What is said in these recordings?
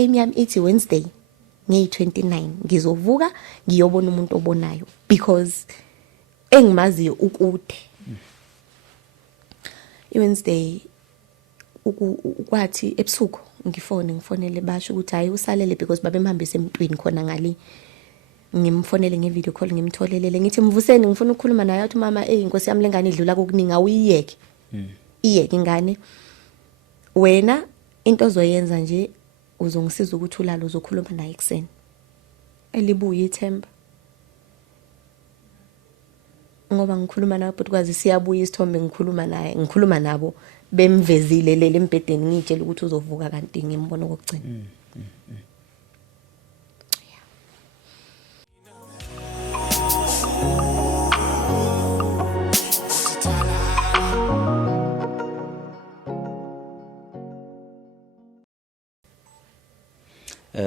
i-aim yami ithi Wednesday ngeyi-29 ngizovuka ngiyobona umuntu obonayo because engimaziyo ukude. I-Wednesday ukwathi ebusuku ngifonele basho ukuthi hayi usalele because babemhambise emntwini khona ngali. Ngimfonele ngevideo call ngimtholelele ngithi mvuseni ngifuna ukukhuluma naye athi mama inkosi yami lengane idlula kokuningi awuyiyeke. Iyeke ingane. Wena into ozoyenza nje uzongisiza ukuthi ulalo uzokhuluma naye ekseni. Elibuye ithemba. Ngoba ngikhuluma naye but kwazi siyabuya isithombe ngikhuluma nabo bemvezile lele embedeni ngitshela ukuthi uzovuka kanti ngimbono kokugcina.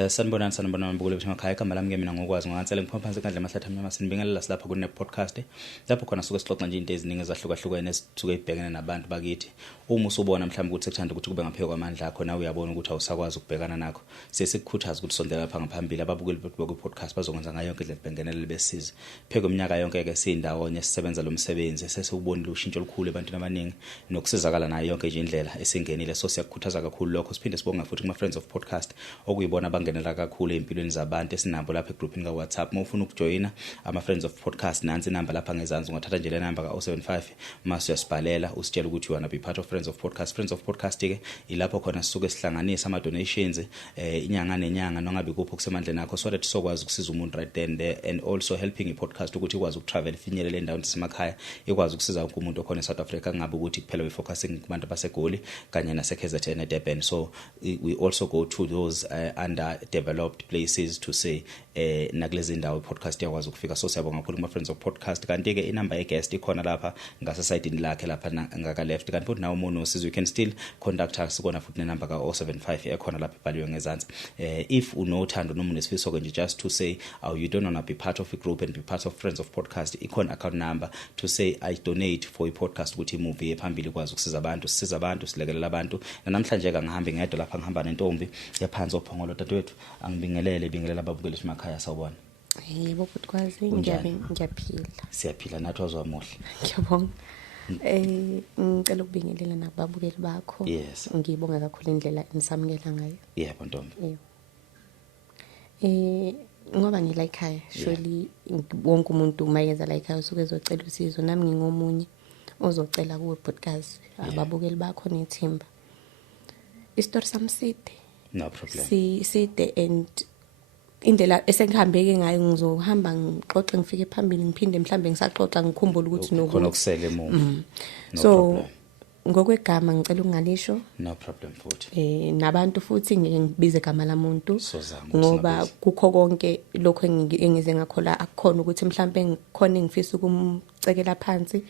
Sanibonani mbukule bethu emakhaya igama lami mina ngokwazi ngancela ngiphansi kandle mahlathi amnyama sinibingelela silapha ku podcast lapho khona suke sixoxa nje into eziningi ezahlukahlukene esithuke ibhekene nabantu bakithi. Uma usubona mhlawumbe ukuthi sekuthanda ukuthi kube ngaphezulu kwamandla akho nawe uyabona ukuthi awusakwazi ukubhekana nakho sesikukhuthaza ukuthi sondela lapha ngaphambili ababukeli bethu ku podcast bazokwenza ngayo yonke indlela bengenelele besize pheko iminyaka yonke ke sindawonye sisebenza lo msebenzi sesubonile ushintsho olukhulu ebantwini abaningi nokusizakala nayo yonke nje indlela esingenile so siyakukhuthaza kakhulu lokho siphinde sibonga futhi kuma friends of podcast okuyibona bangenela kakhulu empilweni zabantu esinabo lapha egroupini ka WhatsApp. Mawufuna ukujoina ama friends of podcast nansi inamba lapha ngezansi ungathatha nje le namba ka 075 mase uyasibhalela usitshela ukuthi you wanna be part of friends of podcast. Friends of podcast ke ilapho khona sisuke sihlanganisa ama donations inyanga nenyanga nongabe kupho kusemandleni akho so that sokwazi ukusiza umuntu right then there and also helping i podcast ukuthi ikwazi ukutravel ifinyelele endaweni zasemakhaya ikwazi ukusiza wonke umuntu okhona eSouth Africa ngabe ukuthi kuphela we focusing kubantu baseGoli kanye naseKZN eDurban. So we also go to those underdeveloped places to say nakulezi indawo podcast yakwazi ukufika so siyabonga kakhulu kuma friends of podcast. Kanti ke inamba ye guest ikhona lapha ngase side lakhe lapha ngaka left kanti futhi nawo umuntu osizo you can still contact us kona futhi nenamba ka 075 ekhona lapha ibhaliwe ngezansi. If unothando noma unesifiso ke nje just to say you don't want to be part of a group and be part of friends of podcast ikhona account number to say I donate for a podcast ukuthi movie ephambili kwazi ukusiza abantu sisiza abantu silekelela abantu. Namhlanje ke ngihambe ngedwa lapha ngihamba nentombi yaphansi ophongolo dadewethu angibingelela ababukeli emakhaya sawubona. Yebo futhi kwazi ngiyaphila. Siyaphila nathi wazomuhle. Ngiyabonga. Ngicela ukubingelela nakubabukeli bakho. Yes. Ngibonga kakhulu indlela enisamukela ngayo. Yebo ntombi. Ngoba ngila ekhaya surely wonke umuntu mayenza la ekhaya usuke ezocela usizo nami ngingomunye ozocela kuwe podcast ababukeli bakho nethimba. Istory samside. No problem. Side and indlela esengihambeke ngayo ngizohamba ngixoxe ngifike phambili ngiphinde mhlambe ngisaxoxa ngikhumbule ukuthi khona okusele emuva. So ngokwegama ngicela ukungalisho. No problem futhi. Nabantu futhi ngeke ngibize igama lamuntu ngoba kukho konke lokho engize ngakhola akukhona ukuthi mhlambe ngikhona engifisa ukumcekela phansi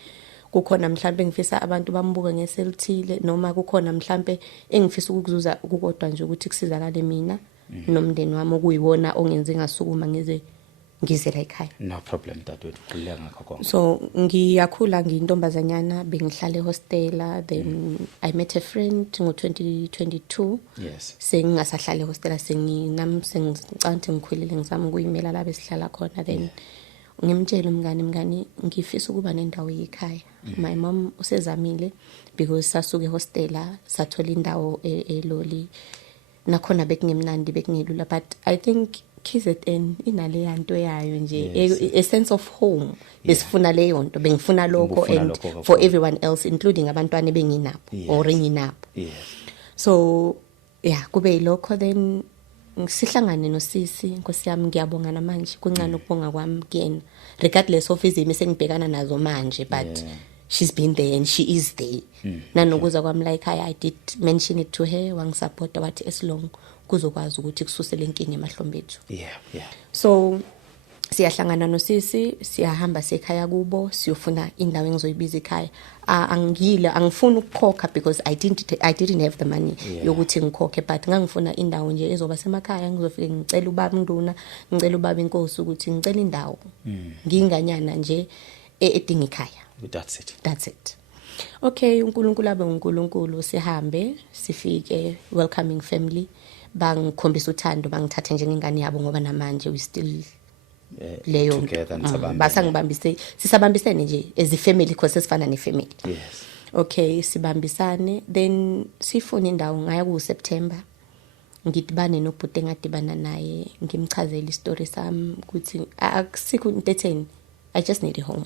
kukhona mhlambe ngifisa abantu bambuke ngeselithile noma kukhona mhlambe engifisa ukukuzuza ukukodwa nje ukuthi kusizakale mina nomndeni wami okuyiwona ongenze ngasukuma ngize la ekhaya. No problem dadewethu kuleka ngakho konke. So ngiyakhula ngiyintombazanyana bengihlala ehostela then I met a friend ngo2022. Yes. Sengingasahlala ehostela sengicante ngikhulile ngizama ukuyimela la besihlala khona then ngimtshela umngani ngifisa ukuba nendawo ekhaya. My mom usezamile because sasuke hostela sathola indawo eLoli nakhona bekungemnandi bekungelula but I think KZN inale yanto yayo nje a sense of home besifuna leyo nto bengifuna lokho and for everyone else including abantwana benginabo or nginabo. So yeah kube yilokho then sihlangane nosisi Nkosi yami ngiyabonga namanje kuncane ukubonga kwami kuyena regardless of izimo esengibhekana nazo manje but she's been there and she is there. Nanokuza kwami la ekhaya I did mention it to her wangisupport wathi as long kuzokwazi ukuthi kususele inkinga emahlombe ethu. So siyahlangana nosisi siyahamba sekhaya kubo siyofuna indawo engizoyibiza ekhaya. Angifuni ukukhokha because I didn't have the money yokuthi ngikhokhe but ngangifuna indawo nje ezoba semakhaya ngizofike ngicela ubaba Nduna ngicela ubaba Inkosi ukuthi ngicela indawo nginganyana nje edinga ekhaya. That's it. Okay uNkulunkulu abe uNkulunkulu sihambe sifike welcoming family bangikhombisa uthando bangithathe njengengane yabo ngoba namanje we still leyo together nisabambene. basangibambise sisabambisene nje as a family because sifana ne-family. Yes. Okay, sibambisane then sifuna indawo ngaya ku September ngidibane nobhuti engadibana naye ngimchazela istory sami ukuthi akusikho into etheni, I just need a home.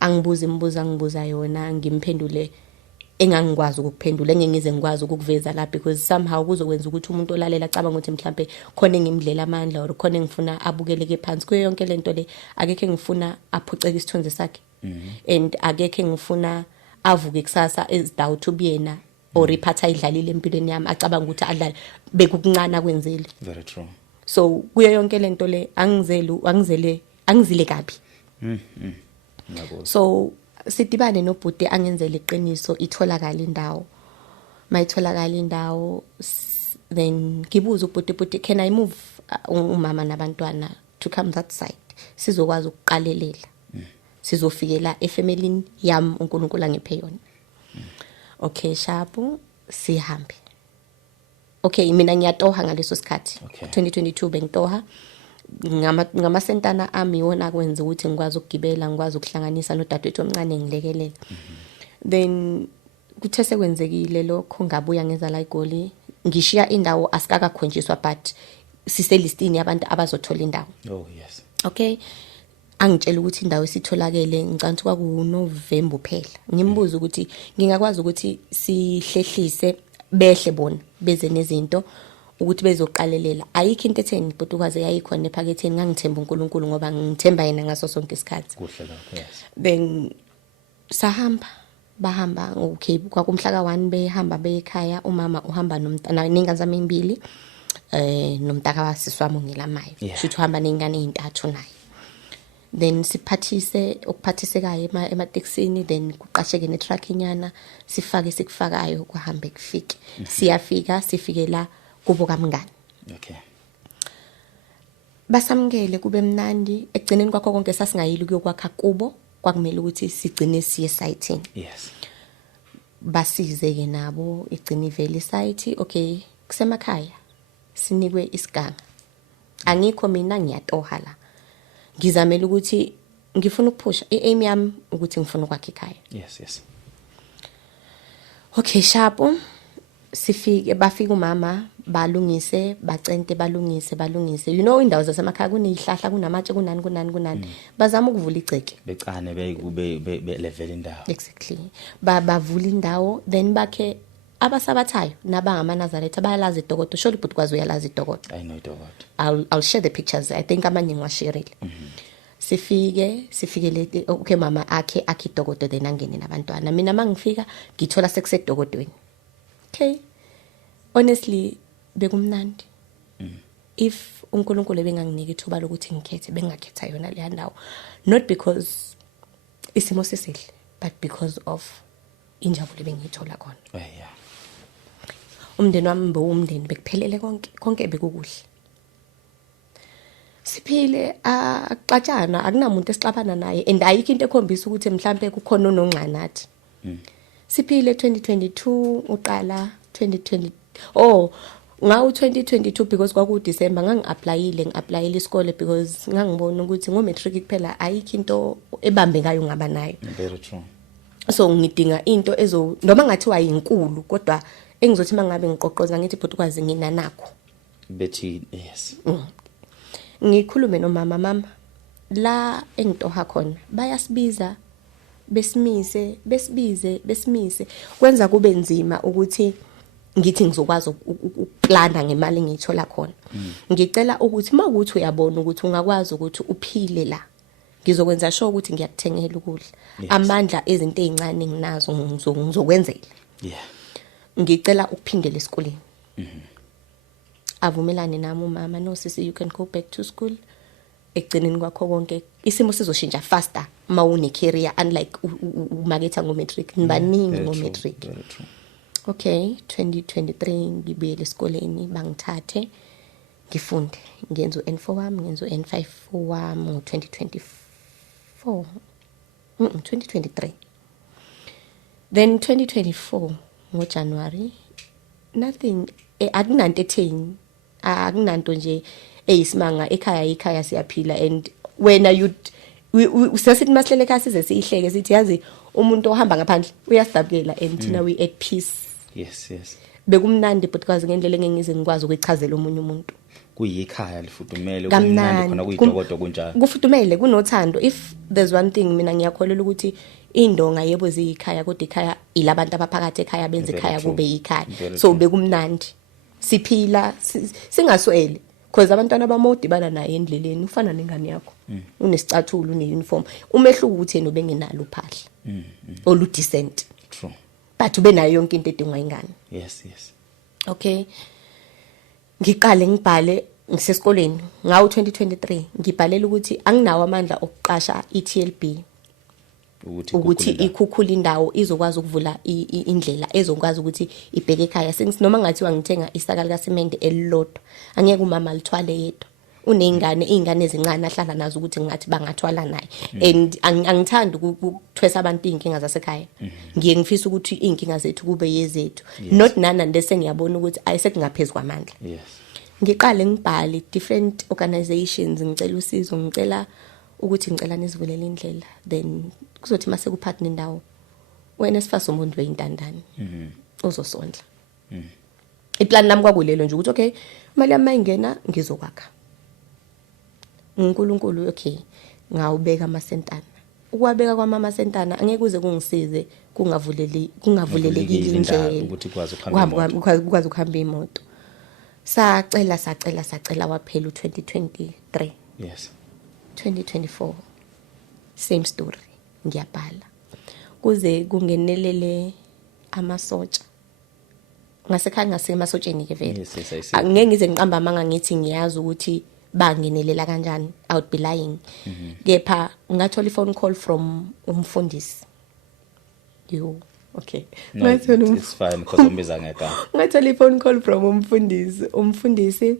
Angibuza imibuzo angibuza yona ngimphendule engangikwazi ukuphendula engengize ngikwazi ukuveza la because somehow kuzokwenza ukuthi umuntu olalela acabanga ukuthi mhlambe khona engimdlela amandla or khona engifuna abukeleke phansi kuyo yonke lento le akekho engifuna aphuceke isithunzi sakhe and akekho engifuna avuke kusasa ezidoubt ubuyena or iphatha idlalile empilweni yami acabanga ukuthi adlala bekukuncane kwenzile. Very true. So kuyo yonke lento le angizile kabi. So sidibane nobhuti angenzele iqiniso itholakala indawo mayitholakala indawo then ngibuza ubhuti can I move umama nabantwana to come that side sizokwazi ukuqalelela sizofikela efamilini yami uNkulunkulu angiphe yona. Okay shapu sihambe. Okay mina ngiyatoha ngaleso sikhathi 2022 bengitoha ngamasentana ami wona kwenza ukuthi ngikwazi ukugibela ngikwazi ukuhlanganisa nodadewethu omncane ngilekelela. Then kuthe sekwenzekile lokho ngabuya ngeza la igoli ngishiya indawo asikakakhonjiswa but siselistini yabantu abazothola indawo. Oh yes. Okay angitshela ukuthi indawo isitholakele ngicantsi kwaku November phela ngimbuza ukuthi ngingakwazi ukuthi sihlehlise behle bona beze nezinto ukuthi bezoqalelela ayikho into etheni but ukwaze yayikhona ephaketheni ngangithemba uNkulunkulu ngoba ngithemba yena ngaso sonke isikhathi. Kuhle lapho yes. Then bahamba okay kwakumhla ka1 behamba bekhaya umama uhamba nomntana ningane zami imbili nomntaka wasiswami ngilamayo futhi uhamba nengane ezintathu naye. Then ukuphathisekayo emateksini then kuqasheke netruck inyana sifake sikufakayo kuhambe kufike siyafika sifikela kubo kamngani. Okay. Basamukele kube mnandi egcineni kwakho konke sasingayili kuyokwakha kubo kwakumele ukuthi sigcine siye site. Yes. Basize ke nabo igcina ivele site okay kusemakhaya sinikwe isiganga angikho mina ngiyatoha la ngizamela ukuthi ngifuna ukuphusha aim yami ukuthi ngifuna ukwakha ikhaya. Yes. Okay shapo sifike bafika umama balungise bacente balungise you know indawo zasemakhaya kunezihlahla kunamatshe kunani bazama ukuvula igceke becane be level indawo. Exactly bavula indawo then bakhe abasabathayo nabangamaNazaretha bayalazi idokodo sure but kwazi uyalazi idokodo. I know idokodo. I'll share the pictures I think amanye ngiwashareile. Sifikele okay mama akhe idokodo then angene nabantwana mina mangifika ngithola sekusedokodweni. Okay honestly bekumnandi. If uNkulunkulu benganginike ithuba lokuthi ngikhethe bengakhetha yona le ndawo not because isimo sesihle but because of injabulo bengiyithola khona. Yeah. Umndeni wami umndeni bekuphelele konke bekukuhle. Siphile axatshana akunamuntu esixabana naye and ayikho into ekhombisa ukuthi mhlambe kukhona onongxanathi. Siphile 2022 uqala 2020 ngawo 2022 because kwaku December ngi-applyile isikole because ngangibona ukuthi ngo-matric kuphela ayikho into ebambe ngayo ngaba nayo. Very true. So ngidinga into noma ngathiwa inkulu kodwa engizothi mangabe ngiqoqoza ngithi futhi kwazi nginanakho bethi yes. Ngikhulume nomama la engitoha khona bayasibiza besimise kwenza kube nzima ukuthi ngithi ngizokwazi ukuplana ngemali engiyithola khona. Ngicela ukuthi mawukuthi uyabona ukuthi ungakwazi ukuthi uphile la ngizokwenza sure ukuthi ngiyakuthengela ukudla amandla ezinto ezincane nginazo ngizokwenzela. Yeah. Ngicela ukuphindela esikoleni. Avumelane nami umama no sisi you can go back to school. Egcineni kwakho konke isimo sizoshintsha faster mawune career unlike umaketha ngo-matric nibaningi ngo-matric. Okay 2023 ngibuyele esikoleni bangithathe ngifunde ngenza uN4 wami ngenza uN5 wami ngo-2023 then 2024 ngoJanuary nothing akunanto etheni akunanto nje eyisimanga ekhaya siyaphila and wena usesithi masihlele ekhaya size sihleke sithi yazi umuntu ohamba ngaphandle uyasidabukela and thina we at peace. Yes. Bekumnandi because ngendlela engengize ngikwazi ukuchazela omunye umuntu kuyikhaya lifudumele kumnandi khona kuyidokotela kunjalo kufudumele kunothando. If there's one thing mina ngiyakholelwa ukuthi indonga yebo ziyikhaya kodwa ikhaya ilabantu abaphakathi ekhaya benza ikhaya kube yikhaya. So bekumnandi siphila singaswele because abantwana bamodibana naye endleleni ufana nengane yakho unesicathulo uneuniform umehluko ukuthi yena ubengenalo uphahla olu decent. True. But ube nayo yonke into edingwa ingane. Yes. Okay. Ngiqale ngibhale ngisesikoleni ngawo 2023 ngibhalela ukuthi anginawo amandla okuqasha iTLB ukuthi ikhukhula indawo izokwazi ukuvula indlela ezokwazi ukuthi ibheke ekhaya noma ngathi wangithenga isaka lika cement elilodwa angeke umama lithwale yedwa unezingane ezincane ahlala nazo ukuthi ngathi bangathwala naye and angithandi ukuthwesa abantu inkinga zasekhaya ngiye ngifisa ukuthi inkinga zethu kube yezethu not nana ndese ngiyabona ukuthi ayisekungaphezulu kwamandla. Yes. Ngiqale ngibhale different organizations ngicela usizo ngicela ukuthi ngicela nizivulele indlela then kuzothi mase kuphathi nendawo wena sifasa umuntu weyintandane uzosondla. Iplan nami kwakulelo nje ukuthi okay imali yami mayingena ngizokwakha uNkulunkulu. Okay ngawubeka amasentana ukwabeka kwamama sentana angeke kuze kungisize kungavulelekile indlela ukuthi kwazi ukuhamba imoto. Sacela waphela u2023. Yes. 2024 same story ngiyabhala kuze kungenelele amasotsha ngasekhaya ngasemasotsheni ke vele. Yes. Angeke ngize ngiqamba amanga ngithi ngiyazi ukuthi bangenelela kanjani I would be lying. Kepha ngathola iphone call from umfundisi. Okay. No, it's fine because umbiza ngegama. Ngathola iphone call from umfundisi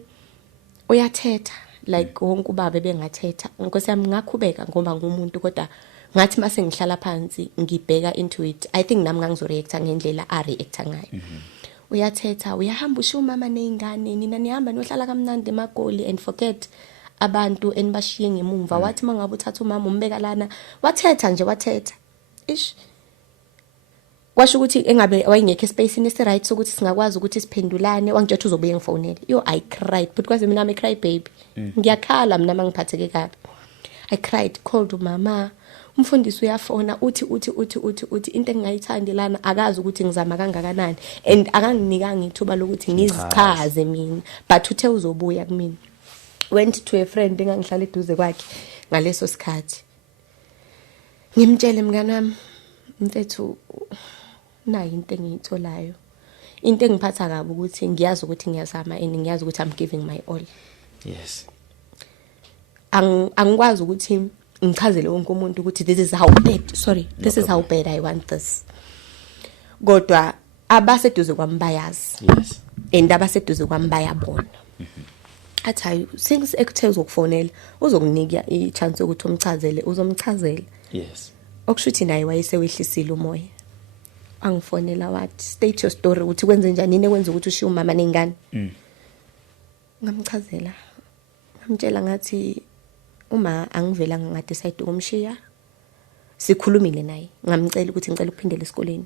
uyathetha like wonke ubaba bengathetha nkosi yami ngakhubeka ngoba ngumuntu kodwa ngathi mase ngihlala phansi ngibheka into it I think nami ngangizoreacta ngendlela a reacta ngayo. Uyathetha uyahamba usho umama nezingane nina nihamba nohlala kamnandi eMagoli and forget abantu enibashiye ngemumva. Wathi mangabe uthatha umama umbeka lana wathetha ish kwasho ukuthi engabe wayengekho espacini esi-right sokuthi singakwazi ukuthi siphendulane wangitshela uzobuye ngifonele I cried but kwaze mina I cry baby ngiyakhala mina mangiphatheke kabi I cried called umama umfundisi uyafona uthi into engayithandi lana akazi ukuthi ngizama kangakanani and akanginikanga ithuba lokuthi ngizichaze mina but uthe uzobuya kumina. Went to a friend engangihlala eduze kwakhe ngaleso sikhathi ngimtshele mngani wami mfethu nayi into engiyitholayo into engiphatha kabi ukuthi ngiyazi ukuthi ngiyazama and ngiyazi ukuthi I'm giving my all. Yes. Angikwazi ukuthi ngichazele wonke umuntu ukuthi this is how bad I want this. Kodwa abaseduze kwami bayazi. Yes. And abaseduze kwami bayabona. Athi since ekuthezwe ukufonela uzokunika ichance ukuthi umchazele uzomchazela. Yes. Okushuthi naye wayesewehlisile umoya. Angifonela wathi state your story ukuthi kwenze njani yini ekwenza ukuthi ushiye umama nengane. Ngamchazela ngamtshela ngathi uma angivela ngadecide ukumshiya sikhulumile naye ngamcela ukuthi ngicela ukuphindela esikoleni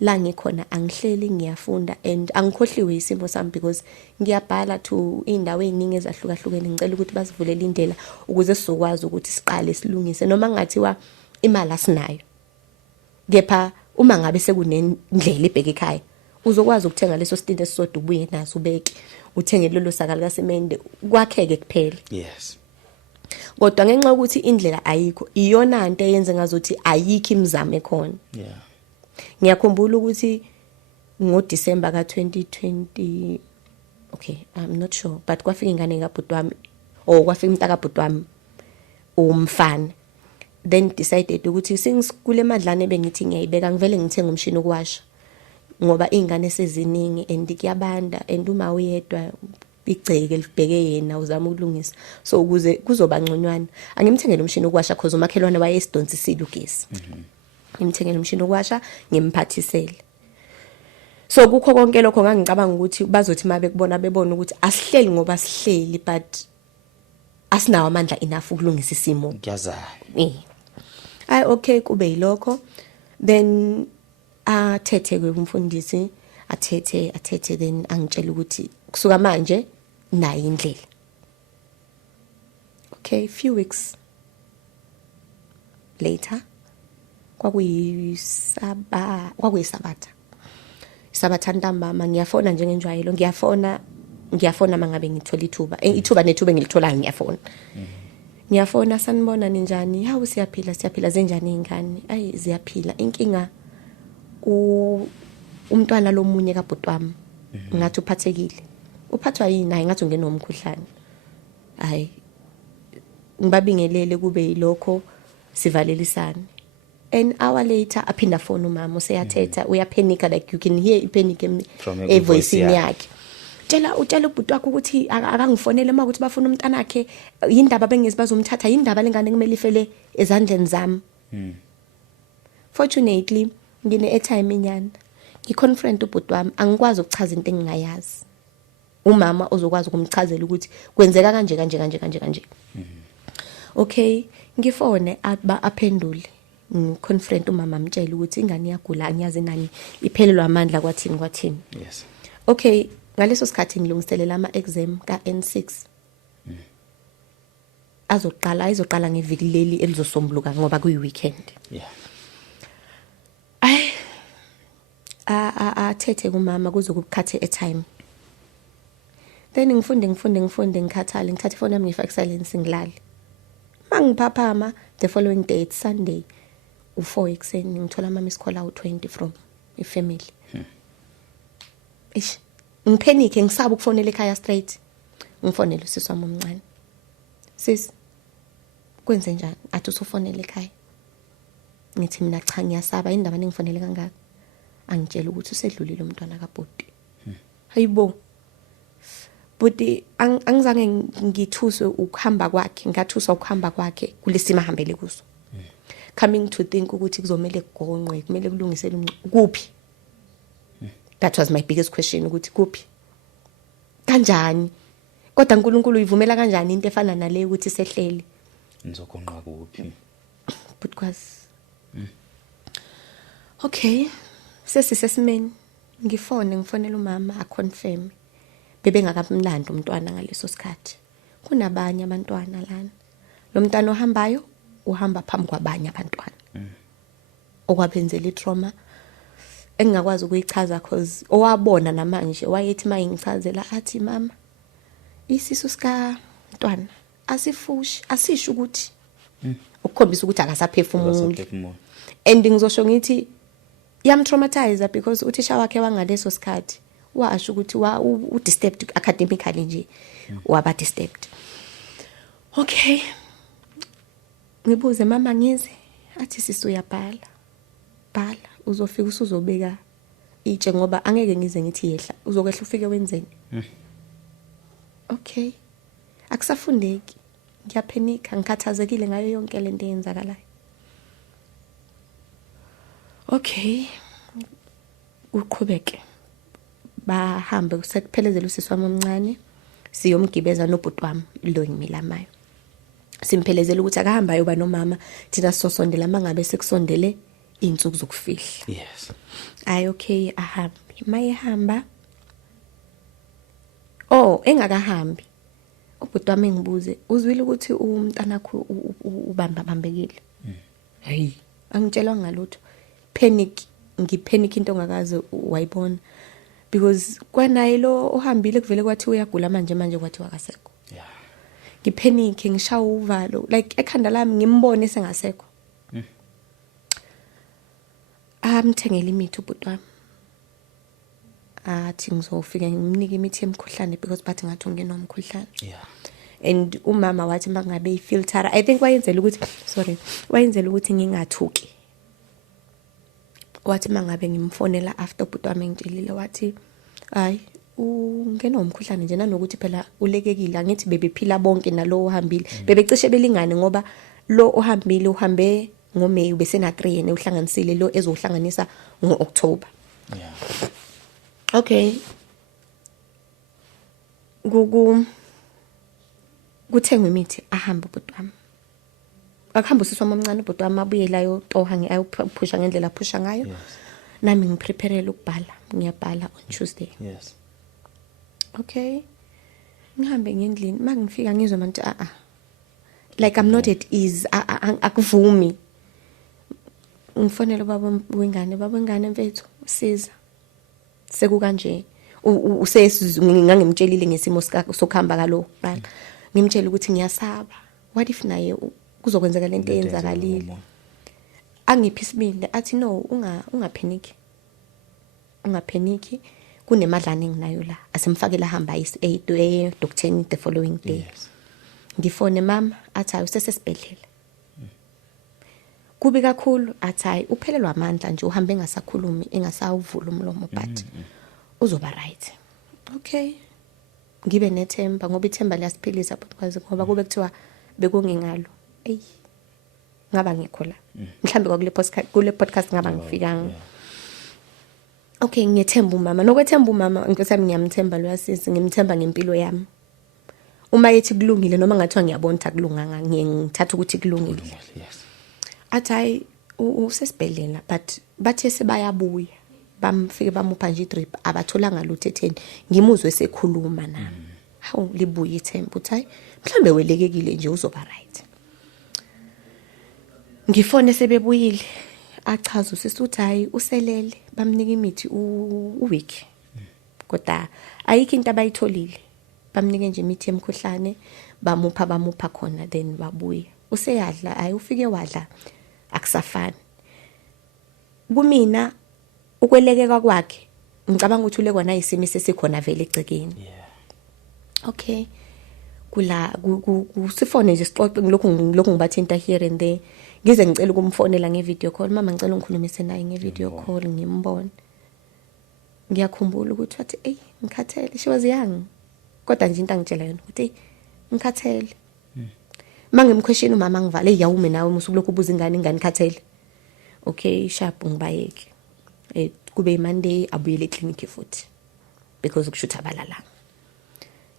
la ngikhona angihleli ngiyafunda and angikhohliwe isimo sami because ngiyabhala to indawo eziningi ezahlukahlukene ngicela ukuthi basivulele indlela ukuze sizokwazi ukuthi siqale silungise noma ngathiwa imali asinayo. Kepha uma ngabe sekunendlela ebheke ekhaya uzokwazi ukuthenga leso stint esisodwa ubuye naso ubeke uthenge lelo saka lika semende kwakheke kuphela. Yes. Kodwa ngenxa ukuthi indlela ayikho iyona into eyenze ngazothi ayikho imizamo ekhona. Yeah. Ngiyakhumbula ukuthi ngoDisemba ka2020 okay I'm not sure but kwafika ingane kabhuti wami kwafika umntaka kabhuti wami umfana then decided ukuthi singisikule emadlana ebengithi ngiyayibeka ngivele ngithenga umshini wokuwasha ngoba izingane seziningi and kuyabanda and uma uyedwa igceke libheke yena uzama ukulungisa so ukuze kuzoba ngconywana angimthengele umshini wokuwasha because umakhelwane wayesidonsisile ugesi. Ngimthengele umshini wokuwasha ngimphathisele So kukho konke lokho ngangicabanga ukuthi bazothi mabe kubona bebona ukuthi asihleli ngoba sihleli but asinawo amandla enough ukulungisa isimo. Ngiyazana. Ay okay kube yilokho then athethe kumfundisi athethe then angitshela ukuthi kusuka manje nayi indlela. Okay, few weeks later kwakuyisabatha ntambama ngiyafona njengenjwayelo ngiyafona mangabe ngithola ithuba nethuba engilitholayo ngiyafona sanibona ninjani hawu siyaphila zenjani ingane ayi ziyaphila inkinga umntwana lomunye kabhuti wami ngathi uphathekile uphathwa yini hayi ngathi ungena nomkhuhlane hayi ngibabingelele kube yilokho sivalelisana. An hour later aphinda phone umama useyathetha uyaphenika like you can hear ipanic voice yakhe. Utshela ubhuti wakhe ukuthi akangifonele uma ukuthi bafuna umntana wakhe yindaba bengezi bazomthatha yindaba lengane kumele ifele ezandleni zami. Fortunately ngine airtime inyana ngiconfront ubhuti wami angikwazi ukuchaza into engingayazi. Umama uzokwazi ukumchazela ukuthi kwenzeka kanje. Okay ngifone aphendule ngiconfront umama amtshela ukuthi ingane iyagula angiyazi nani iphelelwa amandla kwathini. Yes. Okay ngaleso sikhathi ngilungiselela ama exam ka N6 izoqala ngeviki leli elizosombuluka ngoba kuyi weekend. Yeah. Athethe kumama kuzokukhathe airtime. Then ngifunde ngikhathale ngithatha ifoni yami ngifaka silence ngilale. Mangiphaphama the following day it's Sunday u4 ekseni ngithola mama isikhola u20 from ifamily. Ngiphenike ngisaba ukufonela ekhaya straight. Ngifonela usisi wami omncane. Sis kwenze njani? Athi usufonela ekhaya. Ngithi mina cha ngiyasaba indaba ningifonele kangaka. Angitshela ukuthi usedlulile umntwana kaBhuti. Hayibo. Buti angizange ngithuswe ukuhamba kwakhe ngathuswa ukuhamba kwakhe kulesima hambele kuso. Coming to think ukuthi kuzomela kugonqwe kumele kulungisele kuphi. That was my biggest question ukuthi kuphi. Kanjani? Kodwa uNkulunkulu uyivumela kanjani into efana nale ukuthi sehlele? Nizogonqa kuphi? But kwazi. Okay. Sesisesimeni ngifonela umama aconfirm. Bebe ngakamlanda umntwana ngaleso sikhathi. Kunabanye abantwana lana. Lo mntwana ohambayo uhamba phambi kwabanye abantwana. Okwabenzela itrauma engingakwazi ukuyichaza cause owabona namanje wayethi mayingichazela athi mama isisu sika mntwana asifushi asisho ukuthi ukukhombisa ukuthi akasaphefumuli. And ngizosho ngithi yamtraumatize because uthisha wakhe wangaleso sikhathi washo ukuthi u disturbed academically nje waba disturbed. Okay ngibuze mama ngize athi sisu uyabhala uzofika usuzobeka itshe ngoba angeke ngize ngithi yehla uzokwehla ufike wenzeni. Okay akusafundeki ngiyaphenika ngikhathazekile ngayo yonke lento eyenzakalayo. Okay uqhubeke bahambe sekuphelezela usisi wami omncane siyomgibeza nobhuti wami lo ngimilamayo simphelezela ukuthi akahamba yoba nomama thina sosondela mangabe sekusondele insuku zokufihla. Yes. Ay okay ahambe mayehamba engakahambi ubhuti wami ngibuze uzwile ukuthi umntanakho ubambekile. Hey angitshelwa ngalutho ngipanic into ongakaze wayibona because kwanaye lo ohambile kuvele kwathi uyagula manje kwathi wakasekho. Yeah. Ngipanic ngishaya uvalo like ekhanda lami ngimbone sengasekho. Amthengele imithi ubhuti wami. Athi ngizofika ngimnike imithi yemkhuhlane because bathi ngathi ungena nomkhuhlane. Yeah. And umama wathi mangabe ifilter I think wayenzela ukuthi ngingathuki. Wathi mangabe ngimfonela after ubhuti wami ngitshelile wathi hayi ungena umkhuhlane nje nanokuthi phela ulekekile angithi bebephila bonke nalo ohambile bebecishe belingane ngoba lo ohambile uhambe ngoMay ubese na 3 yena uhlanganisile lo ezohlanganisa ngoOctober. Yeah. Okay. Kuthengwe imithi ahamba ubhuti wami. Akuhamba usisi wami omncane ubhuti wami abuye la yotoha ayophusha ngendlela aphusha ngayo. Nami ngiprepare ukubhala. Ngiyabhala on Tuesday. Yes. Okay. Ngihambe ngendlini mangifika ngizwe manje like I'm not at ease. Akuvumi. Ngifonela baba wengane mfethu siza. Seku kanje. Ngangimtshelile ngesimo sokuhamba kalo qala. Ngimtshela ukuthi ngiyasaba. What if naye kuzokwenzeka lento eyenzakalile? Angiphi isibindi athi no ungapanic. Ungapanic. Kunemadlana enginayo la. Asimfakela hamba doctorni the following day. Yes. Ngifone mama athi usesesibhedlela. Kubi kakhulu athi uphelelwa amandla nje uhambe engasakhulumi engasawuvula umlomo but uzoba right. Okay. Ngibe nethemba ngoba ithemba liyasiphilisa because ngoba kube kuthiwa bekungingalo. Ngaba ngikho la. Mhlambe kule podcast ngaba ngifikanga. Okay, ngiyethemba umama. Nokwethemba umama ngiyosami ngiyamthemba lo yasisi, ngimthemba ngempilo yami. Uma yethi kulungile noma ngathiwa ngiyabona ukuthi akulunganga, ngithatha ukuthi kulungile. Yes. Athi usesibhedlela but bathe sebayabuya. Bamfike bamupha nje idrip abatholanga lutho etheni. Ngimuzwe esekhuluma nami. Hawu libuye ithemba uthi mhlambe welekekile nje uzoba right. Ngifone sebebuyile. Achaza usisi uthi uselele bamnika imithi uweek. Kodwa ayikho into abayitholile. Bamnike nje imithi yemkhuhlane bamupha khona then babuye. Useyadla ufike wadla akusafani. Kumina ukwelekeka kwakhe ngicabanga ukuthi ulekwa na isimo sesikhona vele egcekeni. Yeah. Okay. Kula kusifone nje sixoxe lokhu ngibathinta here and there. Ngize ngicela ukumfonela ngevideo call. Mama ngicela ungikhulumise naye ngevideo call ngimbone. Ngiyakhumbula ukuthi wathi ngikhathele she was young. Kodwa nje into angitshela yona ukuthi ngikhathele. Mangimquestion umama ngivale yawume nawe musukulokhu ubuza ingane ikhathele. Okay, sharp ngibayeke. Kube Monday abuyele eclinic futhi because ukushutha abalala.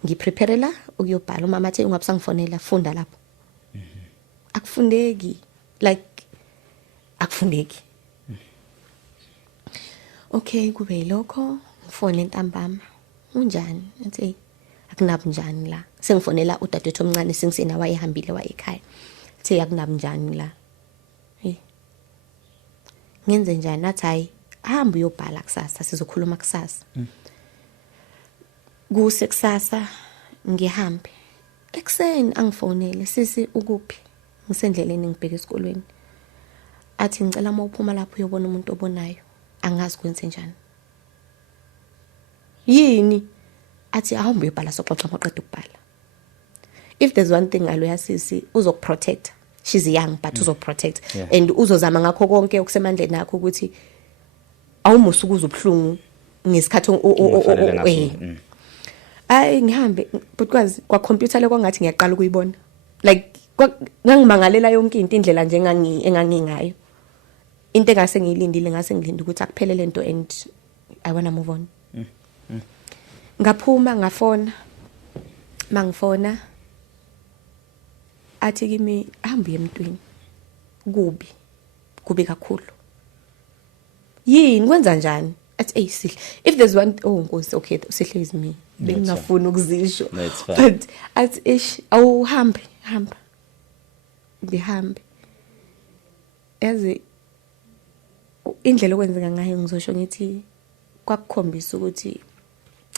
Ngiprepare la ukuyobhala umama athi ungabusangifonela funda lapho. Akufundeki like akufundeki. Okay, kube lokho ngifone entambama. Unjani? Athi akunabu njani la. Sengifonela udadewethu omncane singisena wayehambile wayekhaya. Athi akunabu njani la. Ngenze njani athi hamba uyobhala kusasa sizokhuluma kusasa. Kusekusasa ngihambe. Ekseni angifonele sisi ukuphi? Ngisendleleni ngibheka esikolweni. Athi ngicela mawuphuma lapho uyobona umuntu obonayo. Angazi kwenze njani. Yini? Athi ahamba uyobhala soxoxa maqeda ukubhala. If there's one thing alo yasisi uzokuprotect. She's young but uzokuprotect and uzozama ngakho konke okusemandleni akho ukuthi awumusukuza ubhlungu ngesikhathi ngihambe because kwa computer le kwangathi ngiyaqala ukuyibona like ngangimangalela yonke into indlela nje engangingayo into engase ngiyilindile ngase ngilinde ukuthi akuphele lento and I wanna move on. Ngaphuma ngafona mangifona athi kimi hamba emntwini kubi kakhulu. Yini kwenza njani? Athi sihle. If there's one Nkosi okay sihle is me. Bengingafuni ukuzisho. But athi hamba. Ngihambe. Yazi indlela okwenzeka ngayo ngizosho ngithi kwakukhombisa ukuthi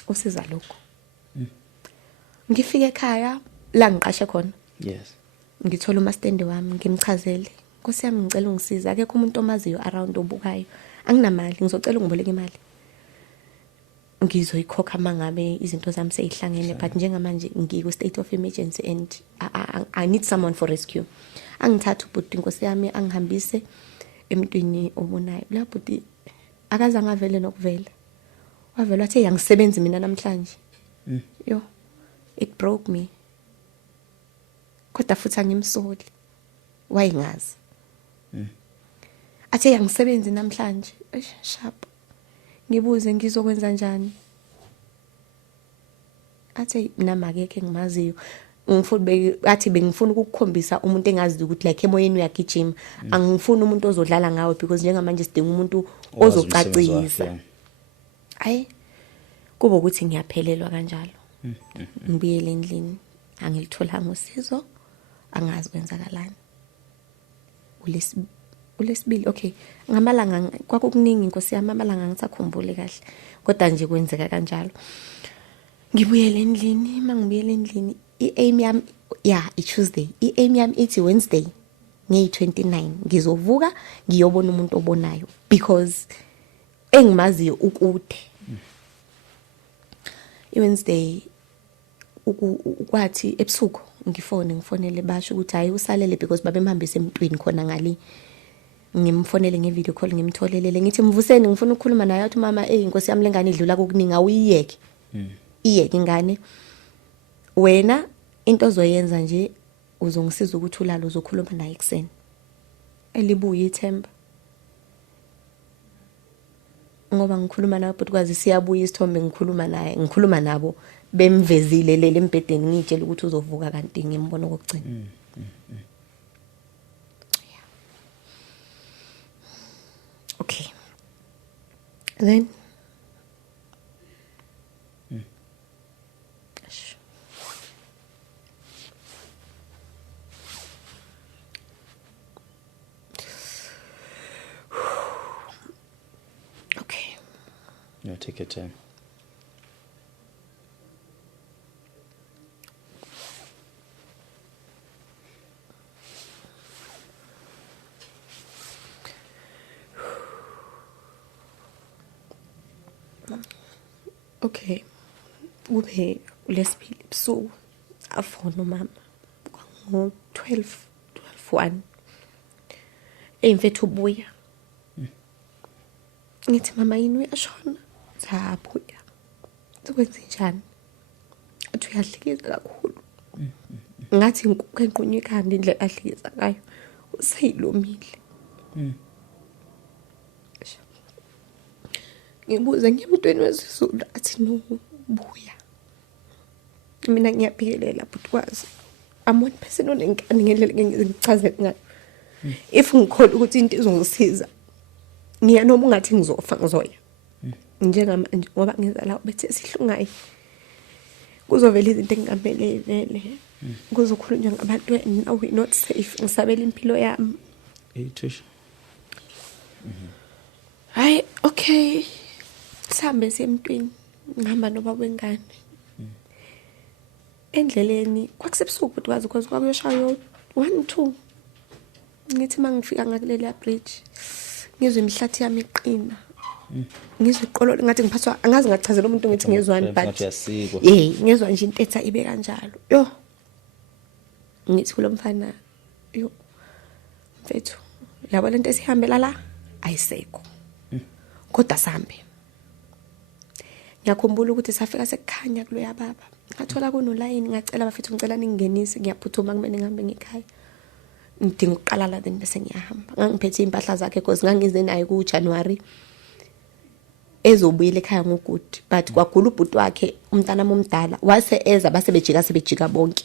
usiza lokho. Ngifike ekhaya la ngiqashe khona. Yes. Ngithola umastende wami ngimchazele. Nkosi yami ngicela ungisiza akekho umuntu omaziyo around obukayo. Anginamali ngizocela ungiboleke imali. Ngizoyikhokha mangabe izinto zami seyihlangene but njengamanje ngiku state of emergency and I need someone for rescue. Angithatha ubhuti Nkosi yami angihambise emntwini obonayo. La bhuti akaza ngavele nokuvela. Wavela wathi yangisebenzi mina namhlanje. Yo. It broke me. Kodwa futhi angimsoli. Wayingazi. Athe yangisebenzi namhlanje. Sharp. ngibuze ngizokwenza njani. Athi mina akekho engimaziyo. Athi bengifuna ukukukhombisa umuntu engaziyo ukuthi like emoyeni uyagijima. Angifuni umuntu ozodlala ngawe because njengamanje sidinga umuntu ozocacisa. Hayi kuba ukuthi ngiyaphelelwa kanjalo. Ngibuyele endlini, angilitholanga usizo, angazi kwenzakalani. Ulesibili okay, ngamalanga kwakukuningi Nkosi yami, amalanga ngisakhumbule kahle, kodwa nje kwenzeka kanjalo. Ngibuyele endlini, mangibuyele endlini, i-aim yami i-Tuesday, i-aim yami ithi Wednesday ngeyi-29 ngizovuka ngiyobona umuntu obonayo because engimaziyo ukude. I-Wednesday ukwathi ebusuku ngifonele basho ukuthi hayi usalele because babemhambise emntwini khona ngali. Ngimfonele ngevideo call ngimtholelele ngithi mvuseni ngifuna ukukhuluma naye athi mama Nkosi yami lengane idlula kokuningi awuyiyeke. Iyeke ingane. Wena into ozoyenza nje uzongisiza ukuthi ulalo uzokhuluma naye ekseni. Elibuye ithemba. Ngoba ngikhuluma naye but kwazi siyabuya isithombe ngikhuluma nabo bemvezile lele embedeni ngitshela ukuthi uzovuka kanti ngimbono kokugcina. Okay. Then okay. Yeah, take your time. Okay. Ube lesibili ebusuku afona umama ngo-12:1 emfethu ubuya. Ngithi mama yini uyashona? Zabuya. Sikwenze njani? Athi uyahlikiza kakhulu. Ngathi inkukhu enqunywe ikhanda indlela ahlikiza ngayo. Useyilomile. Ngibuze ngimntweni wesiZulu athi no buya. Mina ngiyaphikelela but kwazi I'm one person onenkani ngendlela ngichazela ngayo. If ngikholwa ukuthi into izongisiza ngiya noma ungathi ngizofa ngizoya. Njengamanje ngoba ngenza la bethe sihlungayi. Kuzovela izinto engingamele vele. Kuzokhulunywa ngabantu now we not safe. Ngisabela impilo yami. Tusha. Hayi okay. Sihambe semntwini ngihamba noba wengane. Endleleni kwakusebusuku but kwazi because kwakuyoshaya 1-2. Ngithi mangifika ngakulela bridge ngizwe imihlathi yami iqina. Ngizwe iqolo ngathi ngiphathwa angazi ngachazela umuntu ngithi ngezwani but ngezwa nje into etha ibe kanjalo. Yo. Ngithi kulo mfana yo mfethu yabo lento esihambela la ayisekho. Kodwa sambe. Ngiyakhumbula ukuthi safika sekukhanya kulo yababa. Ngathola kunolayini ngacela bafethu ngicela ningingenise ngiyaphuthuma kumele ngihambe ngekhaya. Ngidinga ukuqala la then bese ngiyahamba. Ngangiphethe impahla zakhe because ngangize naye ku January ezobuyela ekhaya ngogudi but kwagula ubhuti wakhe umntana omdala wase eza basebejika bonke.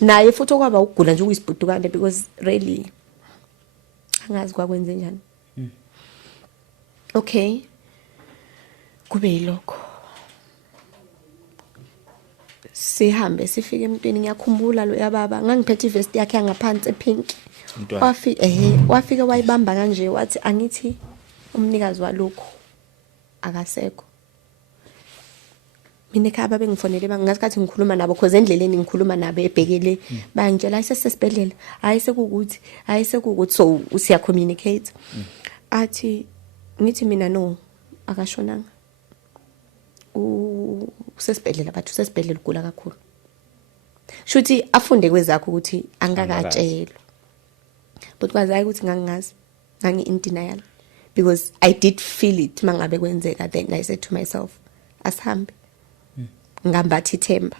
Naye futhi okwaba ukugula nje ukuyisibhudukane because really angazi kwakwenze njani. Okay. Kube yilokho. Sihambe sifike emntwini ngiyakhumbula lo yababa ngangiphethe ivest yakhe yangaphansi epink. Wafika wayibamba kanje wathi angithi umnikazi walokho akasekho. Mina ekhaya bengifonele bangaskathi ngikhuluma nabo because endleleni ngikhuluma nabo ebhekele bayangitshela ayisesibhedlela ayisekukuthi so usiya communicate. Athi ngithi mina no akashonanga. Usesibhedlela bathu usesibhedlela ugula kakhulu. Shuthi afunde kwezakho ukuthi angakatshelwa. But kwazi ukuthi ngangingazi ngangi in denial because I did feel it mangabe kwenzeka. Then I said to myself asihambe ngambathi ithemba.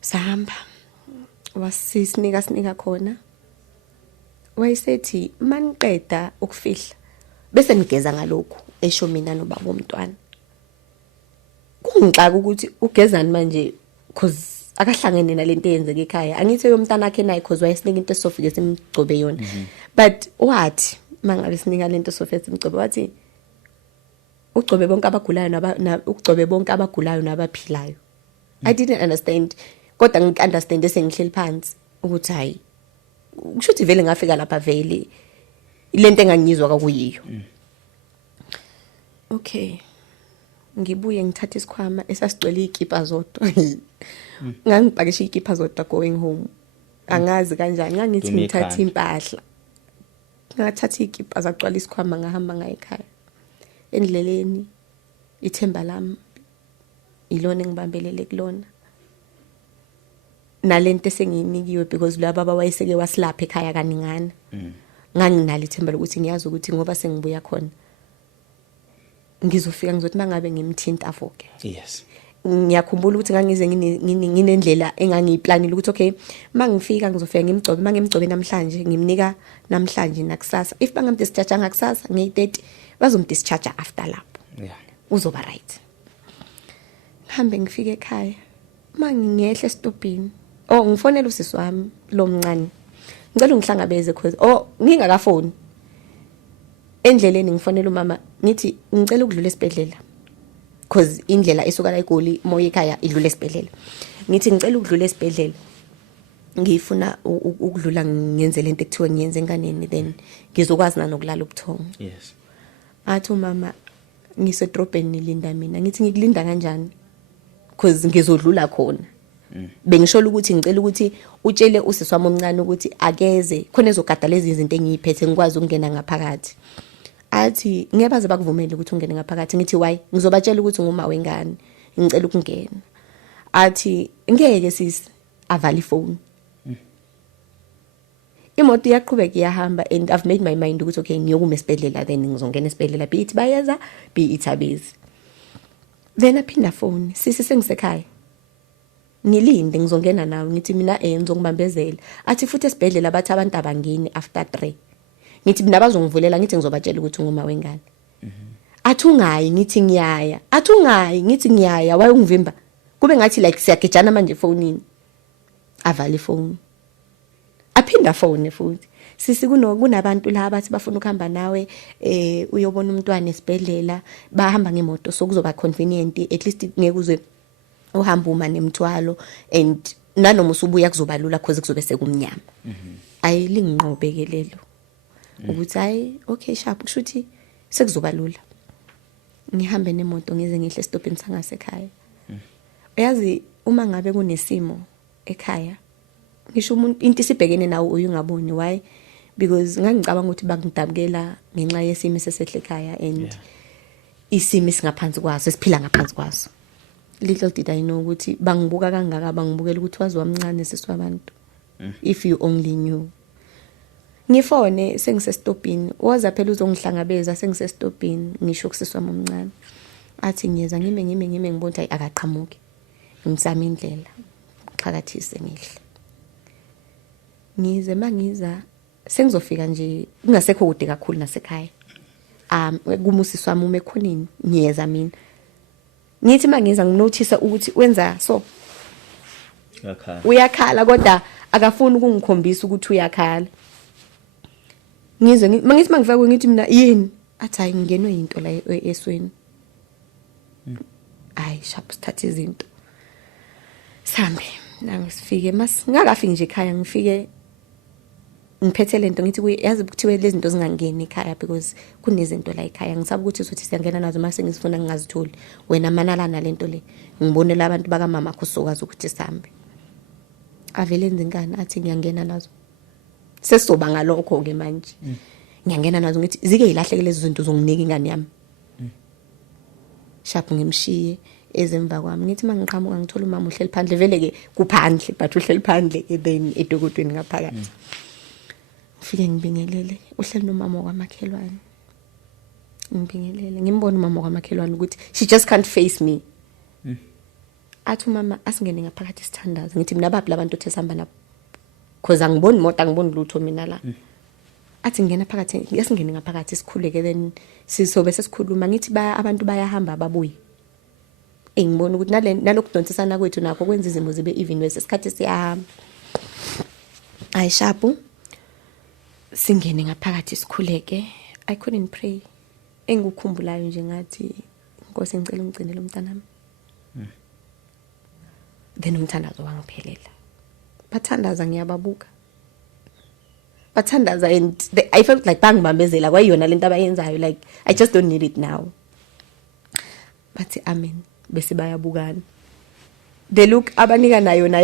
Sahamba wasisinika khona wayesethi maniqeda ukufihla bese ngigeza ngalokhu esho mina nobaba womntwana. Kungixaka ukuthi ugezani manje cause akahlangene nalento eyenzeka ekhaya. Angithi yomntana akhe naye cause wayesinika into esofike simgcobe yona. But wathi mangabe sinika lento esofike simgcobe wathi ugcobe bonke abagulayo ugcobe bonke abagulayo nabaphilayo. I didn't understand. Kodwa ngiunderstand sengihleli phansi ukuthi hayi kushuthi vele ngafika lapha vele lento engangizwa kakuyiyo. Okay. Ngibuye ngithatha isikhwama esasigcwele izikipa zodwa. Ngangipakisha izikipa zodwa going home. Angazi kanjani ngangithi ngithatha impahla. Ngathatha izikipa zagcwala isikhwama ngahamba ngaye ekhaya. Endleleni ithemba lami ilona engibambelele kulona. Nalento esenginikiwe because lo baba wayeseke wasilapha ekhaya kaningana. Nganginalo ithemba lokuthi ngiyazi ukuthi ngoba sengibuya khona ngizofika ngizothi mangabe ngimthinta afoke. Yes. Ngiyakhumbula ukuthi ngangize nginendlela engangiyiplanile ukuthi okay mangifika ngizofika ngimgcobe mangimgcobe namhlanje ngimnika namhlanje nakusasa if bangamdischarge ngakusasa nge-30 bazomdischarge after lapho. Yeah. Uzoba right. Ngihambe ngifike ekhaya mangingehla estopini ngifonela usisi wami lo mncane ngicela ungihlangabeze cause ngingakafoni endleleni ngifonela umama ngithi ngicela ukudlula esibhedlela cause indlela esuka la eGoli moya ekhaya idlula esibhedlela. Ngithi ngicela ukudlula esibhedlela ngifuna ukudlula ngenze lento ekuthiwa ngiyenze enganeni then ngizokwazi nanokulala ubuthongo. Yes. Athi umama ngisedrobheni nilinda mina ngithi ngikulinda kanjani cause ngizodlula khona. Bengishola ukuthi ngicela ukuthi utshele usisi wami omncane ukuthi akeze khona ezogada lezi izinto engiyiphethe ngikwazi ukungena ngaphakathi. Athi ngiyabaze bakuvumele ukuthi ungene ngaphakathi ngithi why ngizobatshela ukuthi nguma wengane ngicela ukungena. Athi ngeke sisi avala ifoni. Imoto iyaqhubeka iyahamba and I've made my mind ukuthi okay ngiyokuma esibhedlela then ngizongena esibhedlela be it bayeza be it abezi. Then aphinda phone sisi sengisekhaya. Ngilinde ngizongena nawe ngithi mina ngizongibambezela. Athi futhi esibhedlela bathi abantu abangeni after 3. Ngithi mina bazongivulela ngithi ngizobatshela ukuthi nguma wengane. Athi ungayi ngithi ngiyaya. Athi ungayi ngithi ngiyaya wayongivimba. Kube ngathi like siyagejana manje efonini. Avala ifoni. Aphinda phone futhi. Sisi kunabantu la abathi bafuna ukuhamba nawe uyobona umntwana esibhedlela bahamba ngemoto so kuzoba convenient at least ngeke uze uhamba uma nemthwalo and nanoma usubuya kuzoba lula cause kuzobe sekumnyama. Ayilinginqobekelelo ukuthi hayi okay sharp kushuthi sekuzoba lula. Ngihambe nemoto ngize ngihle estopini sangasekhaya. Uyazi uma ngabe kunesimo ekhaya ngisho umuntu into isibhekene nawo uyungaboni why because ngangicabanga ukuthi bangidabukela ngenxa yesimo sesehle ekhaya and isimo singaphansi kwaso siphila ngaphansi kwaso. Little did I know ukuthi bangibuka kangaka bangibukela ukuthi wazi wamncane sesiwabantu. If you only knew. Ngifone sengisestopini waza phela uzongihlangabeza sengisestopini ngisho kusisi wami omncane. Athi ngiyeza ngime ngibona ukuthi akaqhamuki. Ngizama indlela xhakathise ngihle. Ngize mangiza sengizofika nje kungasekho kude kakhulu nasekhaya. Kumusisi wami umekhonini ngiyeza mina. Ngithi mangiza nginotice ukuthi wenza so. Uyakhala kodwa akafuni ukungikhombisa ukuthi uyakhala. Ngize mangithi mangifika ngithi mina yini athi hayi ngingenwe into la esweni. Ay sharp start izinto. Sambe ngisifike ngakafiki nje ekhaya ngifike ngiphethe lento ngithi yazi ukuthiwe lezi zinto zingangeni ekhaya because kunezinto la ekhaya ngisaba ukuthi uzothi siyangena nazo mase ngisifuna ngingazitholi wena manala nalento le ngibonela abantu baka mama kusokwazi ukuthi sihambe avele nzingane athi ngiyangena nazo sesizoba ngalokho ke manje ngiyangena nazo ngithi zike ilahleke lezi zinto zonginika ingane yami sharp ngimshiye ezemva kwami ngithi mangiqhamuka ngithola umama uhleli phandle vele ke kuphandle but uhleli phandle then edokotweni ngaphakathi. Ngifike ngibingelele uhleli nomama kwamakhelwane. Ngibingelele ngimbona umama kwamakhelwane ukuthi she just can't face me. Athi umama asingene ngaphakathi isithandazo ngithi mina babu labantu othe sihamba nabo cause angiboni imoto angiboni lutho mina la. athi ngena phakathi yasingene ngaphakathi sikhuleke then sisobe sesikhuluma ngithi abantu bayahamba babuye ngibona ukuthi nalokudonsisana kwethu nakho kwenza izimo zibe even wese isikhathi siyahamba ayishapu singene ngaphakathi sikhuleke I couldn't pray engikukhumbulayo nje ngathi Nkosi ngicela ungcinele umntanami then umthandazo wangiphelela bathandaza ngiyababuka bathandaza and I felt like bangibambezela kwayona lento abayenzayo like I just don't need it now bathi amen bese bayabukana the look abanika nayo na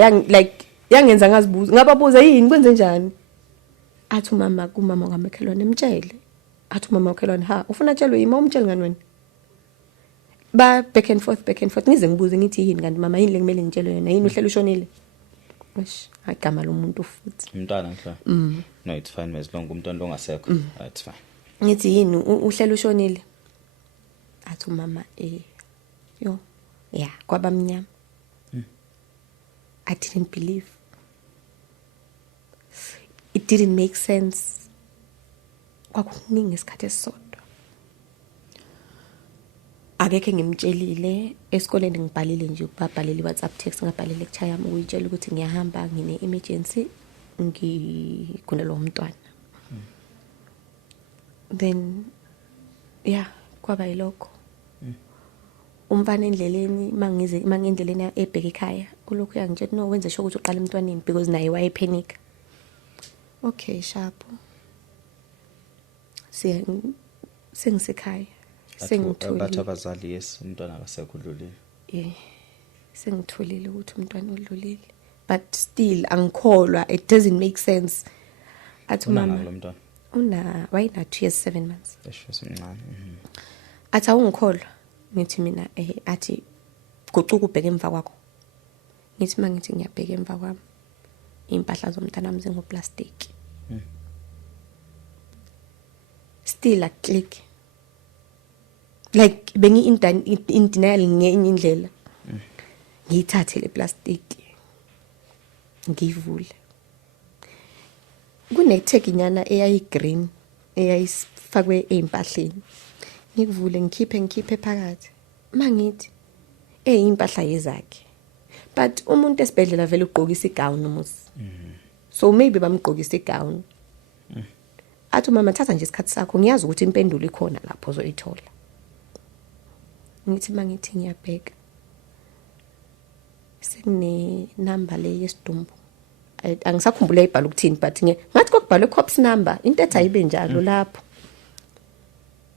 yangenza ngazibuza ngababuza yini kwenze njani athi kumama ngamakhelwane emtshele athi umama wakhelwane ha ufuna tshelwe yima umtshele ngani wena ba back and forth ngize ngibuze ngithi yini kanti mama yini lekumele ngitshele yona yini uhlela ushonile agama lomuntu futhi umntwana nhla no it's fine as long umntwana longasekho it's fine ngithi yini uhlela ushonile athi mama yo yeah kwabamnyama I didn't believe it didn't make sense kwakuningi isikhathi esisodwa akekho ngimtshelile esikoleni ngibhalile nje ukubabhalela WhatsApp text ngabhalele lecture yami uyitshela ukuthi ngiyahamba ngine emergency ngikunelo umntwana then yeah kwaba yilokho umfana endleleni mangendleleni ebheka ekhaya kulokho yangitshela no wenze sho ukuthi uqala emntwaneni because naye waye panic okay sharp sengisekhaya sengitholile bathi abazali yes umntwana akasekho udlulile sengitholile ukuthi umntwana udlulile but still angikholwa it doesn't make sense athi mama wayena 2 years 7 months esho semncane athi awungikholwa ngithi mina athi gucuka ubheke emva kwakho ngithi mangithi ngiyabheka emva kwami impahla zomntanami zingoplastic still a click like bengi in denial ngenye indlela ngiyithathe le plastic ngivule kunethe inyana eyayi green eyayifakwe ezimpahleni ngikuvule ngikhiphe phakathi mangithi impahla yezakhe but umuntu esibhedlela vele ugqokisa igown umusi so maybe bamgqokisa igown athi mama thatha nje isikhathi sakho ngiyazi ukuthi impendulo ikhona lapho uzoyithola ngithi mangithi ngiyabheka sengine number le yesidumbu angisakhumbula ibhala ukuthini but ngathi kokubhalwe corpse number into ethi ayibe njalo lapho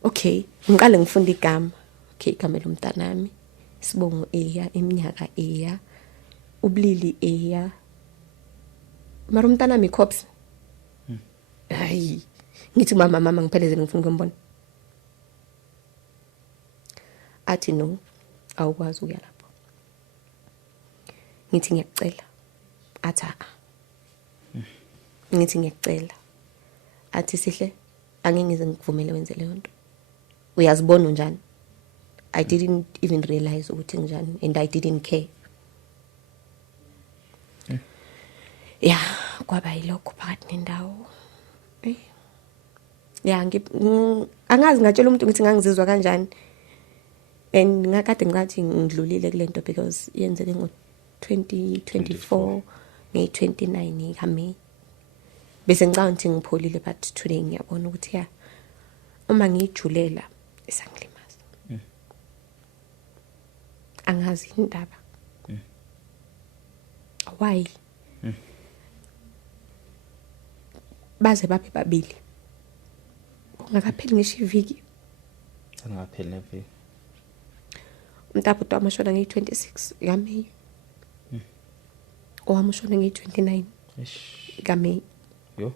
okay ngiqale ngifunda igama okay igama lomntanami sibongo iminyaka ubulili mara umntanami corpse hayi ngithi mama ngipheleze ngifuna ukumbona athi no awukwazi ukuya lapho ngithi ngiyacela athi ngithi ngiyacela athi sihle angengize ngikuvumele wenze leyo nto uyazibona njani I didn't even realize ukuthi njani and I didn't care yeah kwaba yilokho phakathi nendawo angazi ngatshela umuntu ngithi ngangizizwa kanjani and ngakade ngathi ngidlulile kulento because yenzeke ngo-2024 nge-29 ihambe bese ngicabanga ukuthi ngipholile but today ngiyabona ukuthi ya uma ngijulela isangilimaza angazi indaba why baze babe babili ngakapheli ngisho iviki angapheli neviki umntapho wamashona nge-26 kaMeyi owamashona nge-29 kaMeyi yo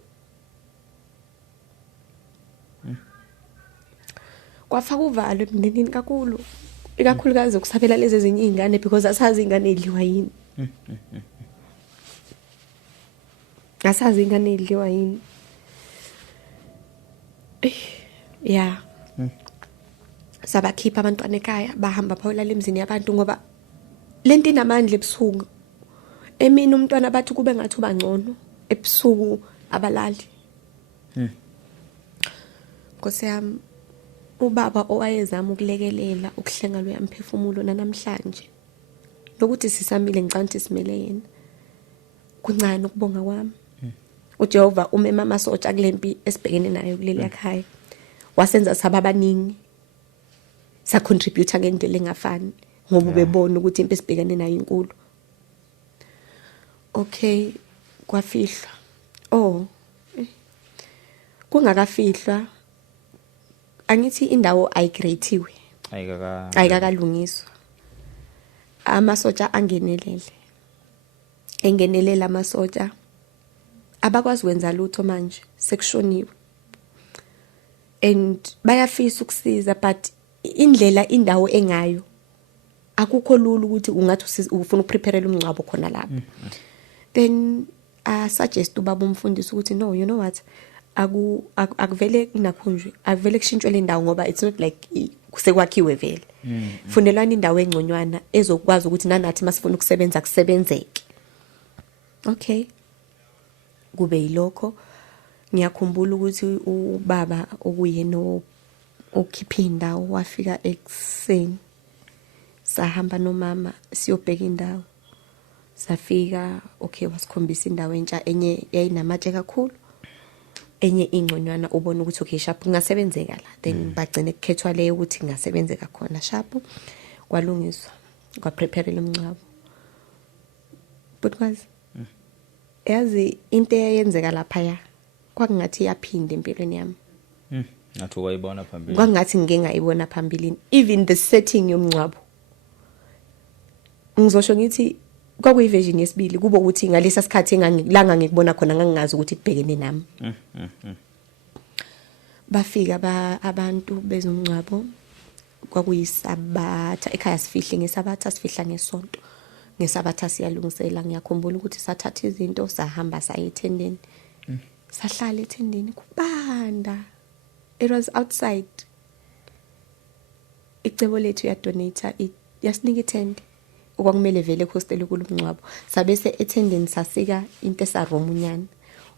kwafaka uvalo emndenini kakhulu ikakhulukazi ukusabela lezi ezinye izingane because asazi ingane idliwa yini asazi ingane idliwa yini yeah sabakhipha abantwana ekhaya bahamba phawulala emzini yabantu ngoba lento inamandla ebusuku emini umntwana bathi kube ngathi ubangcono ebusuku abalali Nkosi yami, ubaba owayezama ukulekelela ukuhlenga lo yamphefumulo namhlanje lokuthi sisamile ngicabanga ukuthi simele yena kuncane ukubonga kwami. uJehova umema amasotsha kulempi esibhekene nayo kuleli ekhaya wasenza saba abaningi sa contributor ngendlela engafani ngoba ubebona ukuthi impi esibhekene nayo inkulu. Okay, kwafihlwa. Kungakafihlwa angithi indawo ayigretiwe, ayikakalungiswa. Amasotsha engenelela amasotsha abakwazi kwenza lutho manje sekushoniwe and bayafisa ukusiza but indlela indawo engayo akukho lula ukuthi ungathi ufuna ukupreparela umncwabo khona lapho. Then suggest ubaba umfundisi ukuthi no, you know what, akuvele kunakhunjwe, akuvele kushintshwe le ndawo ngoba it's not like kusekwakhiwe vele. Funelwana indawo engconywana ezokwazi ukuthi nanathi masifuna ukusebenza kusebenzeke. Okay, kube yilokho. Ngiyakhumbula ukuthi ubaba okuyena okhipha indawo wafika ekseni, sahamba nomama siyobheka indawo, safika. Okay, wasikhombisa indawo entsha enye yayinamatshe kakhulu, enye ingconywana, ubona ukuthi okay sharp kungasebenzeka la. Then bagcine kukhethwa leyo ukuthi kungasebenzeka khona sharp, kwalungiswa, kwapreparela umncwabo. But kwazi yazi into eyenzeka lapha ya kwakungathi yaphinda empilweni yami. Ngathi wayibona phambili. Kwakungathi ngeke ngayibona phambilini. Even the setting yomncwabo, ngizosho ngithi kwakuyiversion yesibili kubo ukuthi ngalesa sikhathi ngangilanga ngikubona khona ngangingazi ukuthi kubhekene nami. Bafika abantu bezomncwabo, kwakuyisabatha, ekhaya sifihle ngesabatha, sifihla ngesonto. Ngesabatha siyalungisela. Ngiyakhumbula ukuthi sathatha izinto sahamba saya ethendeni, sahlala ethendeni kubanda. It was outside. Icebo lethu ya donate yasinika ithende okwakumele vele hostel kulumncwabo. Sabese ethendeni sasika into esaromunyana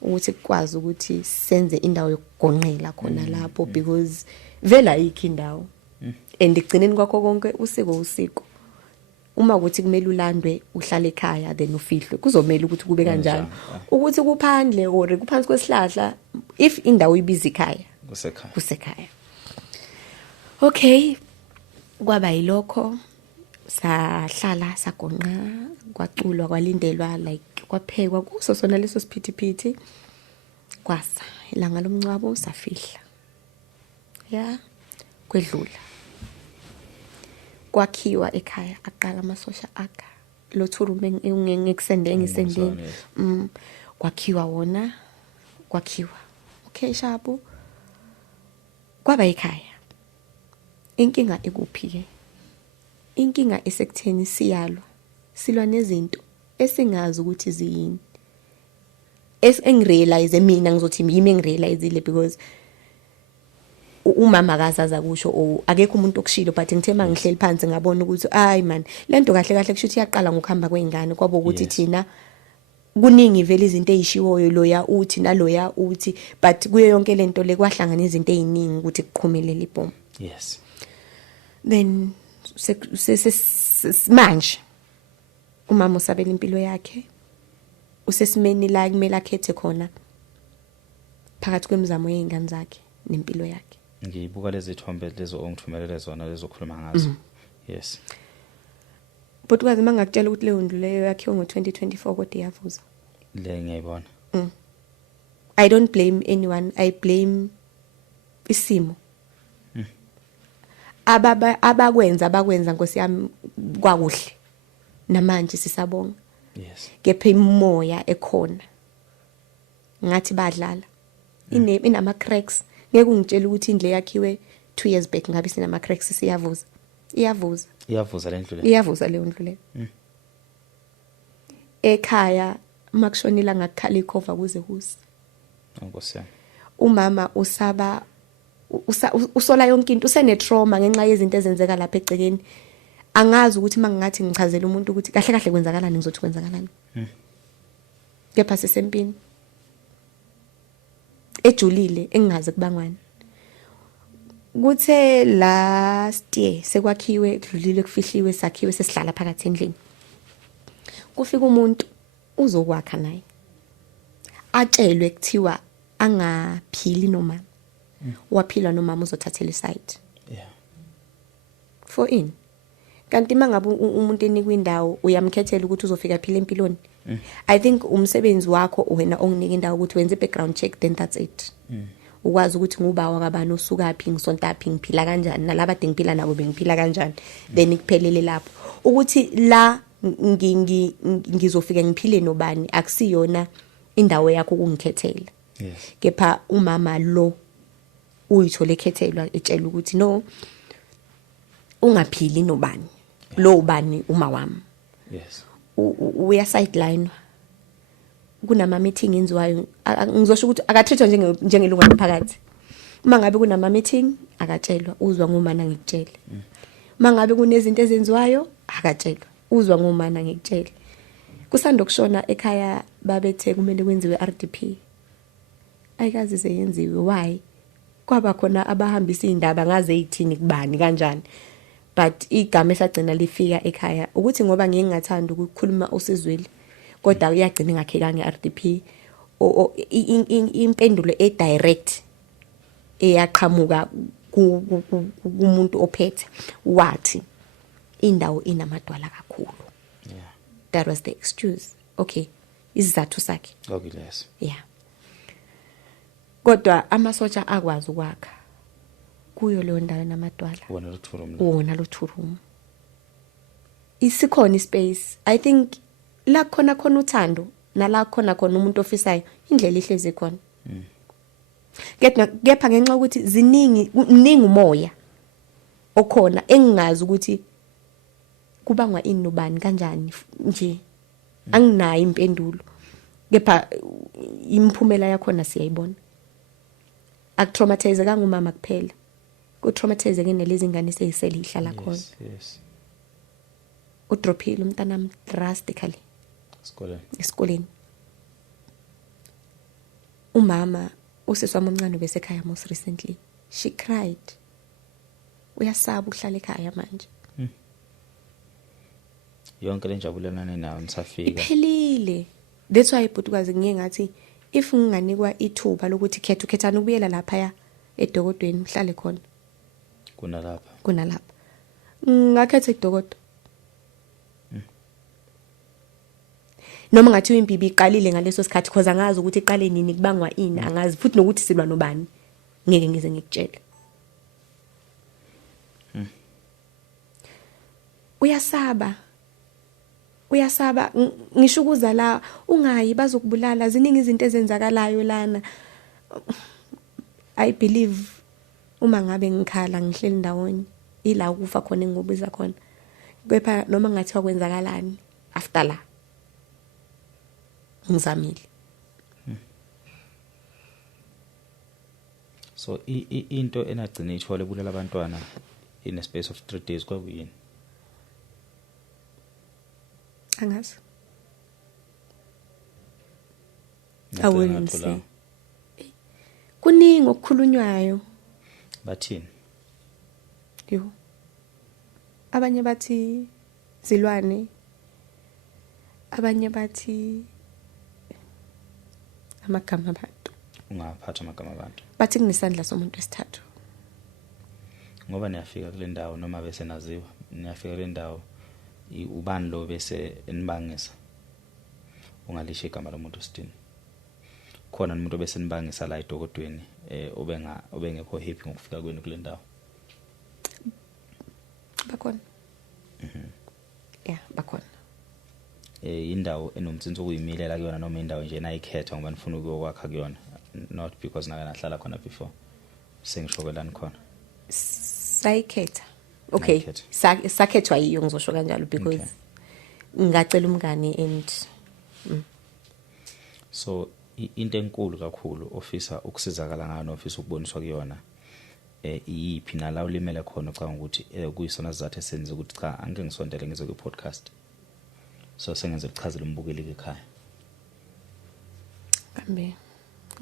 ukuthi kukwazi ukuthi senze indawo yokugonqela khona lapho because vela ayikho indawo. And igcineni kwakho konke usiko uma ukuthi kumele ulandwe uhlale ekhaya then ufihlwe kuzomela ukuthi kube kanjalo ukuthi kuphandle or kuphansi kwesihlahla if indawo ibiza ikhaya kusekhaya. Okay, kwaba yilokho, sahlala sagonqa, kwaculwa, kwalindelwa, like kwaphekwa kuso sona leso siphithiphithi, kwasa ilanga lomncwabo safihla. Kwedlula kwakhiwa ekhaya, aqala amasosha akha lo thurume ngisendeni kwakhiwa wona, kwakhiwa. Okay shabu, kwaba ekhaya. Inkinga ekuphi-ke? Inkinga esekutheni silwa nezinto esingazi ukuthi ziyini. Engirealize mina ngizothi yimi engirealizile because umama akazaza kusho o akekho umuntu okushilo but ngithe mangihleli phansi ngabona ukuthi ay man lento kahle kahle kushuthi iyaqala ngokuhamba kweingane kwabo ukuthi thina kuningi vele izinto ezishiwoyo loya uthi naloya uthi but kuyo yonke lento le kwahlangana izinto eziningi ukuthi kuqhumelele ibhomu. Yes. Then manje umama usabela impilo yakhe, usesimeni la kumele akhethe khona phakathi kwemizamo yeingane zakhe nempilo yakhe. Ngiyibuka lezi thombe lezo ongithumelele zona lezo khuluma ngazo. Yes. But kwazi mangakutshela ukuthi leyo ndlu leyo yakhiwe ngo-2024 kodwa iyavuza. Le ngiyayibona. I don't blame anyone, I blame isimo. Abakwenza Nkosi yami kwakuhle. Namanje sisabonga. Yes. Kepha imoya ekhona. Ngathi badlala. Inama cracks. Ngeke ungitshela ukuthi indle yakhiwe 2 years back ngabe sinama cracks siyavuza. Iyavuza. Iyavuza le ndlu le. Iyavuza le ndlu le. Ekhaya makushonila ngakukhala ikhova kuze kusi. Nkosi yami. Umama usaba usola yonke into, usene trauma ngenxa yezinto ezenzeka lapha egcekeni. Angazi ukuthi mangingathi ngichazela umuntu ukuthi kahle kahle kwenzakalani ngizothi kwenzakalani. Kepha sesempini ejulile engingazi kubangwani. kuthe last year sekwakhiwe kudlulile kufihliwe sakhiwe sesihlala phakathi endlini kufika umuntu uzokwakha naye atshelwe kuthiwa angaphili nomama waphila nomama uzothathela isite yeah for in kanti mangabe umuntu enikwe indawo uyamkhethela ukuthi uzofika phila empilweni I think umsebenzi wakho wena onginika indawo ukuthi wenze background check then that's it ukwazi ukuthi ngubawa kabani usukaphi ngisontaphi ngiphila kanjani nalabo adingiphila nabo bengiphila kanjani then ikuphelele lapho ukuthi la ngizofika ngiphile nobani akusiyona indawo yakho kungikhethela yes kepha umama lo uyithole ekhethelwa etshela ukuthi no ungaphili nobani lo ubani uma wami yes uya sideline kunama meeting enziwayo ngizosho ukuthi akatrithwa njengelunga lomphakathi uma ngabe kunama meeting akatshelwa uzwa ngumana ngikutshela uma ngabe kunezinto ezenziwayo akatshelwa uzwa ngumana ngikutshela kusanda kushona ekhaya babethe kumele kwenziwe RDP ayikazi seyenziwe why kwaba khona abahambisa indaba ngaze ezithini kubani kanjani but igama esagcina lifika ekhaya ukuthi ngoba ngingathanda ukukhuluma usizweli kodwa uyagcina ngakhekanga iRDP impendulo edirect eyaqhamuka kumuntu ophethe wathi indawo inamadwala kakhulu yeah that was the excuse okay isizathu sakhe okay yes yeah kodwa amasotsha akwazi ukwakha kuyo leyo ndawo namadwala wona lo thurumu isikhona ispace I think la khona uthando nala khona umuntu ofisayo indlela ihleze khona kepha ngenxa ukuthi ziningi umoya okhona engingazi ukuthi kubangwa ini nobani kanjani nje anginayo impendulo kepha imphumela yakhona siyayibona akutraumatize kangumama kuphela kutraumatize ke nelezi ingane seyisele ihlala khona yes udrophile umntanami drastically esikoleni umama usiswami omncane bese ekhaya most recently she cried uyasaba ukuhlala ekhaya manje yonke le njabulelana nayo nisafika iphelile that's why ibhutukazi ngiye ngathi if nginganikwa ithuba lokuthi ukhethana ukubuyela lapha ya edokodweni uhlale khona kunalapha ngakhetha idokodo noma ngathi imbibi iqalile ngaleso sikhathi because angazi ukuthi iqale nini kubangwa ini angazi futhi nokuthi silwa nobani ngeke ngize ngikutshele uyasaba ngisho ukuza la ungayi bazokubulala ziningi izinto ezenzakalayo lana I believe uma ngabe ngikhala ngihleli ndawonye ila ukufa khona engibuza khona kepha noma ngathiwa kwenzakalani after la ngizamile so into enagcina ithole bulala abantwana in a space of 3 days kwakuyini angazi awulinsi kuningi okukhulunywayo bathini yo abanye bathi zilwane abanye bathi amagama abantu ungaphatha amagama abantu bathi kunesandla somuntu wesithathu ngoba niyafika kule ndawo noma bese naziwa niyafika kule ndawo ubani lo bese enibangisa ungalisho igama lomuntu sitini khona umuntu bese enibangisa la edokodweni obengekho happy ngokufika kwenu kule ndawo bakhona yeah bakhona indawo enomtsinzo kuyimilela kuyona noma indawo nje nayikhetha ngoba nifuna ukuyokwakha kuyona not because nahlala khona before sengishokelani khona sayikhetha okay sakhethwa yiyo ngizosho kanjalo because ngacela umngane and so into enkulu kakhulu ofisa ukusizakala ngayo ofisa ukuboniswa kuyona iyiphi nala ulimele khona cha ukuthi kuyisona sizathu esenze ukuthi cha angeke ngisondele ngize ku podcast so sengenze ukuchazela umbukeli ekhaya kambe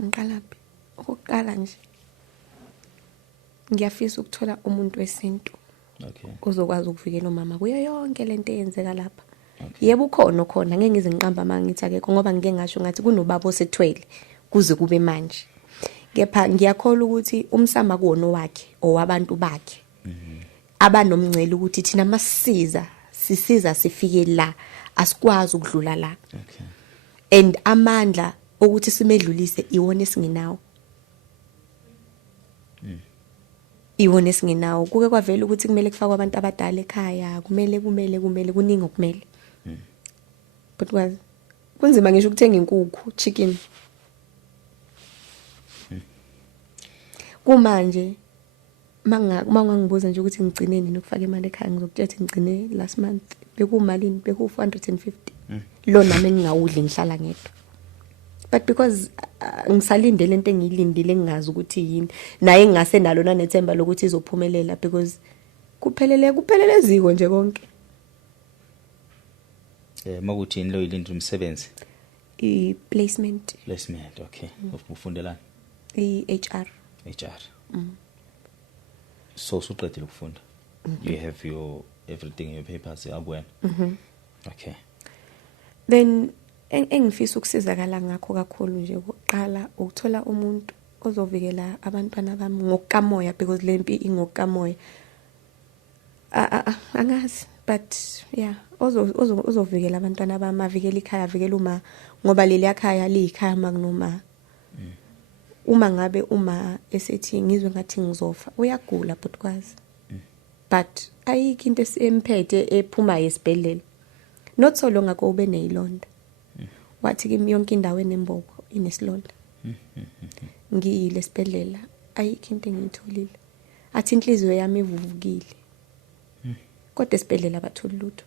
ngiqalaphi ukuqala nje ngiyafisa ukuthola umuntu wesintu Okay. uzokwazi ukuvikela umama kuyo yonke lento eyenzeka lapha. Yebo ukhona ngeke ngize ngiqamba mangithi akekho ngoba ngike ngasho ngathi kunobaba osethwele kuze kube manje. Kepha ngiyakholwa ukuthi umsama kuwona wakhe owabantu bakhe. Abanomncele ukuthi thina sisiza sifike la asikwazi ukudlula la. Okay. And amandla ukuthi simedlulise iwona esingenawo. Iwona esingenawo kuke kwavela ukuthi kumele kufakwe abantu abadala ekhaya, kumele kuningi okumele. But kunzima ngisho ukuthenga inkukhu, chicken. Kumanje mangangibuza nje ukuthi ngigcine nini ukufaka imali ekhaya ngizokutshela ukuthi ngigcine last month bekumalini beku450. Lo nami engingawudli ngihlala ngedwa. But because ngisalindele into engiyilindile engingazi ukuthi yini naye ngase nalo nanethemba lokuthi izophumelela because kuphelele ziko nje konke. Makuthi yini lo yilindi umsebenzi? Placement, okay. Ufundelani? HR. So usuqedile ukufunda. You have your everything, your papers akuwena. Okay. Then engifisa ukusizakala ngakho kakhulu nje ukuqala ukuthola umuntu ozovikela abantwana bami ngokukamoya because lempi ingokukamoya. Angazi but yeah ozovikela abantwana bami avikela ikhaya avikela uma ngoba leli ekhaya liyikhaya makunoma. Uma ngabe esethi ngizwe ngathi ngizofa uyagula but kwazi. But ayikho into emphethe ephuma esibhedlela. Not so long ago ube nezilonda. Wathi kimi yonke indawo enembobo inesilonda. Ngiyile esibhedlela ayikho into engiyitholile. Athi inhliziyo yami ivuvukile. Kodwa esibhedlela batholi lutho.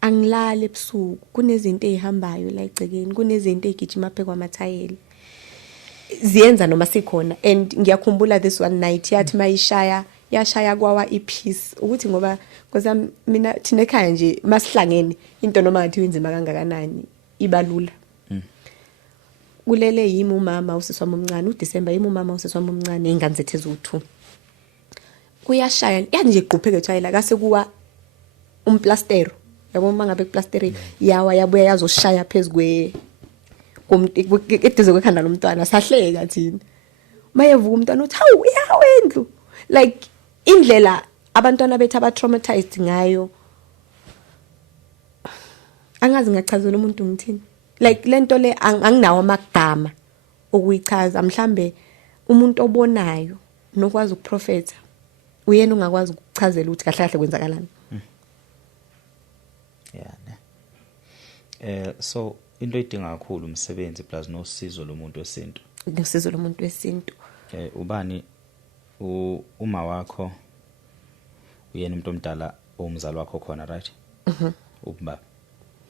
Angilale ebusuku kunezinto ezihambayo la egcekeni kunezinto ezigijima phe kwamathayeli. Ziyenza noma sikhona and ngiyakhumbula this one night yathi yashaya kwawa ipeace ukuthi ngoba ngoba mina thina ekhaya nje masihlangene into noma ngathi inzima kangakanani ibalula. Kulele yimi umama usiswami omncane uDecember yimi umama usiswami omncane ingane zethu ezu2. Kuyashaya yathi nje iqhupheke ethayela kase kuwa umplastero yabo mangabe kuplasteri yawa yabuya yazoshaya phezukwe eduze kwekhanda lomntwana sahleka thina. Mayevuka umntwana uthi hawu iyawendlu like indlela abantwana bethu aba traumatized ngayo. Angazi ngachazela umuntu ngithini. Like lento le anginawo amagama okuyichaza mhlambe umuntu obonayo nokwazi ukuprofeta uyena ungakwazi ukuchazela ukuthi kahle kahle kwenzakalani. Yeah. So into idinga kakhulu umsebenzi plus nosizo lomuntu wesintu. Nosizo lomuntu wesintu. Ubani uma wakho uyena umuntu omdala omzali wakho khona right? Ubaba.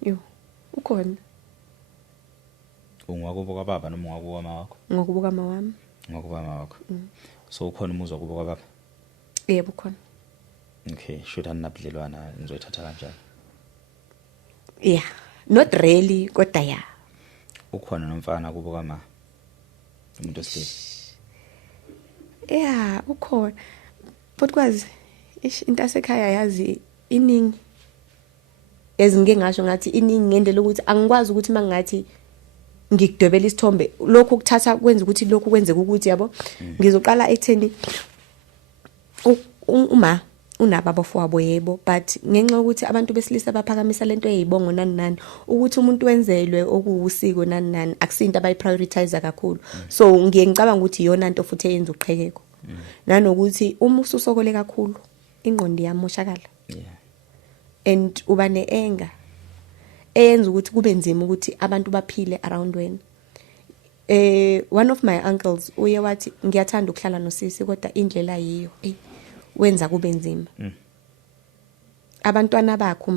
Yo. Ukhona. Ungwakubo kababa noma ungwakubo mama wakho? Ngokubuka mama wami. Ngokuba mama wakho. So ukhona umuzwa kubo kababa? Yebo ukhona. Okay, should anabudlelwana nizoyithatha kanjani? Yeah, not really kodwa ya. Ukhona nomfana kubo kama umuntu wesilisa? Yeah, ukhona. But kwazi into asekhaya yazi iningi ngeke ngasho ngathi iningi ngendlela ukuthi angikwazi ukuthi mangathi ngikudwebela isithombe lokho ukuthatha kwenza ukuthi lokho kwenzeke ukuthi yabo ngizoqala ekutheni uma unababa fowabo yebo but ngenxa ukuthi abantu besilisa baphakamisa lento eyibongo nani ukuthi umuntu wenzelwe okuwusiko nani akusinto abayiprioritize kakhulu. So ngiye ngicabanga ukuthi iyona into futhi eyenza uqhekeko nanokuthi uma ususokole kakhulu ingqondo yamoshakala. Yeah. And uba neenga eyenza ukuthi kube nzima ukuthi abantu baphile around wena. One of my uncles uye wathi ngiyathanda ukuhlala nosisi kodwa indlela yiyo wenza kube nzima. Abantwana bakho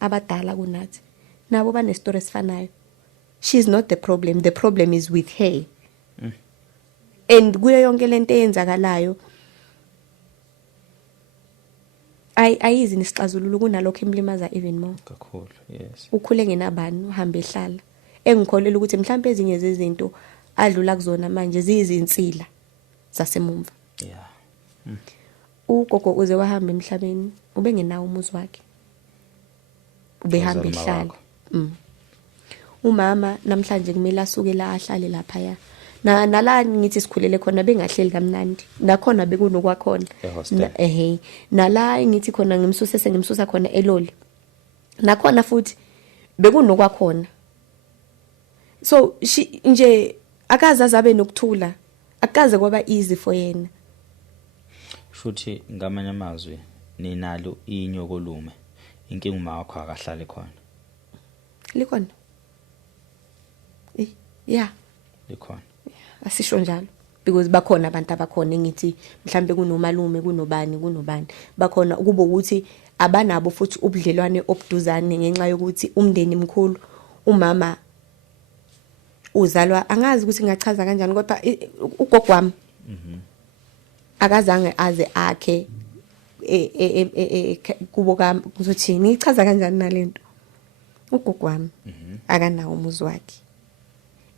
abadala kunathi nabo bane story esifanayo. She is not the problem is with her. And kuyo yonke lento eyenzakalayo ayizi nisixazululo kunalokho emlimaza even more. Kakhulu, yes. Ukhule ngenabani uhambe ehlala. Engikholela ukuthi mhlawumbe ezinye zezinto adlula kuzona manje ziyizinsila zasemumva. Yeah. Ugogo uze wahamba emhlabeni ubengenawo umuzi wakhe. Ubehamba Ozaluma ehlala. wakho. Umama namhlanje kumele asuke la ahlale lapha ya. Nala ngithi sikhulele khona bengahleli kamnandi. Nakhona bekunokwakhona. Ehostel. Nala ngithi khona ngimsusa khona eloli. Nakhona futhi bekunokwakhona. So nje akaze azabe nokuthula. Akaze kwaba easy for yena. Futhi ngamanye amazwi ninalo inyokolume. Inkinga uma wakho akahlale khona. Likhona. Yeah. Likhona. Asisho njalo because bakhona abantu abakhona engithi mhlambe kunomalume kunobani bakhona ukuba ukuthi abanabo futhi ubudlelwane obuduzane ngenxa yokuthi umndeni mkhulu umama uzalwa angazi ukuthi ngachaza kanjani kodwa ugogo wami akazange aze akhe kubo ka kuzothini ngichaza kanjani nalento ugogo wami akanawo umuzi wakhe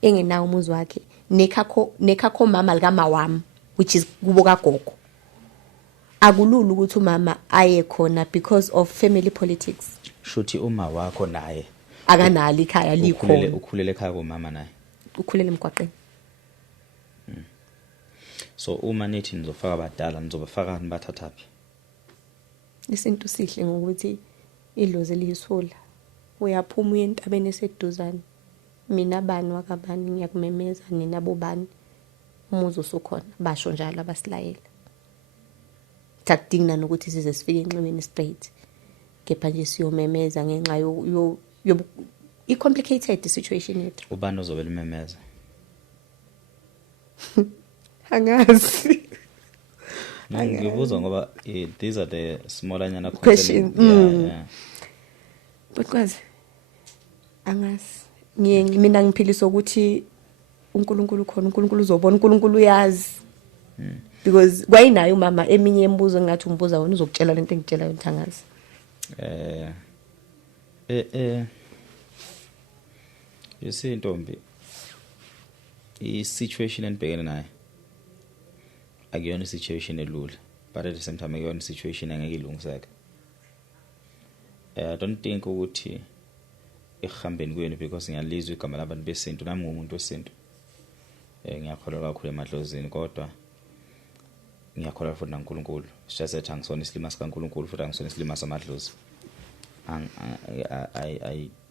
engenawo umuzi wakhe nekhakho mama likama wami which is kubo kagogo akulula ukuthi umama aye khona because of family politics. Shuthi uma wakho naye akanali ikhaya likhona ukhulele ekhaya komama naye ukhulele emgwaqeni. So uma nithi nizofaka abadala nizobafaka nibathathaphi? Isinto sihle ngokuthi idlozi liyisula uyaphuma uye entabeni eseduzane mina bani wakabani ngiyakumemeza nina bobani umuzi usukhona basho njalo abasilayela takudinga nokuthi size sifike enxebeni straight kepha nje siyomemeza ngenxa yo i-complicated situation yethu. Ubani ozobe limemeza? Angazi. Ngibuza ngoba these are the smaller nyana questions. Yeah. But kwazi angazi mina ngiphilisa ukuthi uNkulunkulu khona uNkulunkulu uzobona uNkulunkulu uyazi. Because kwayinayo umama eminye embuzo ngathi umbuza wona uzokutshela lento engitshela yona Thangazi. Isintombi i-situation enibhekene nayo akuyona i-situation elula but at the same time akuyona i-situation engeke ilungiseke. I don't think ukuthi ehambeni kwenu because ngiyalizwa igama labantu besintu nami ngumuntu wesintu. Ngiyakholwa kakhulu emadlozini kodwa ngiyakholwa futhi naNkulunkulu. Just that angisona isilima sikaNkulunkulu futhi angisona isilima samadlozi.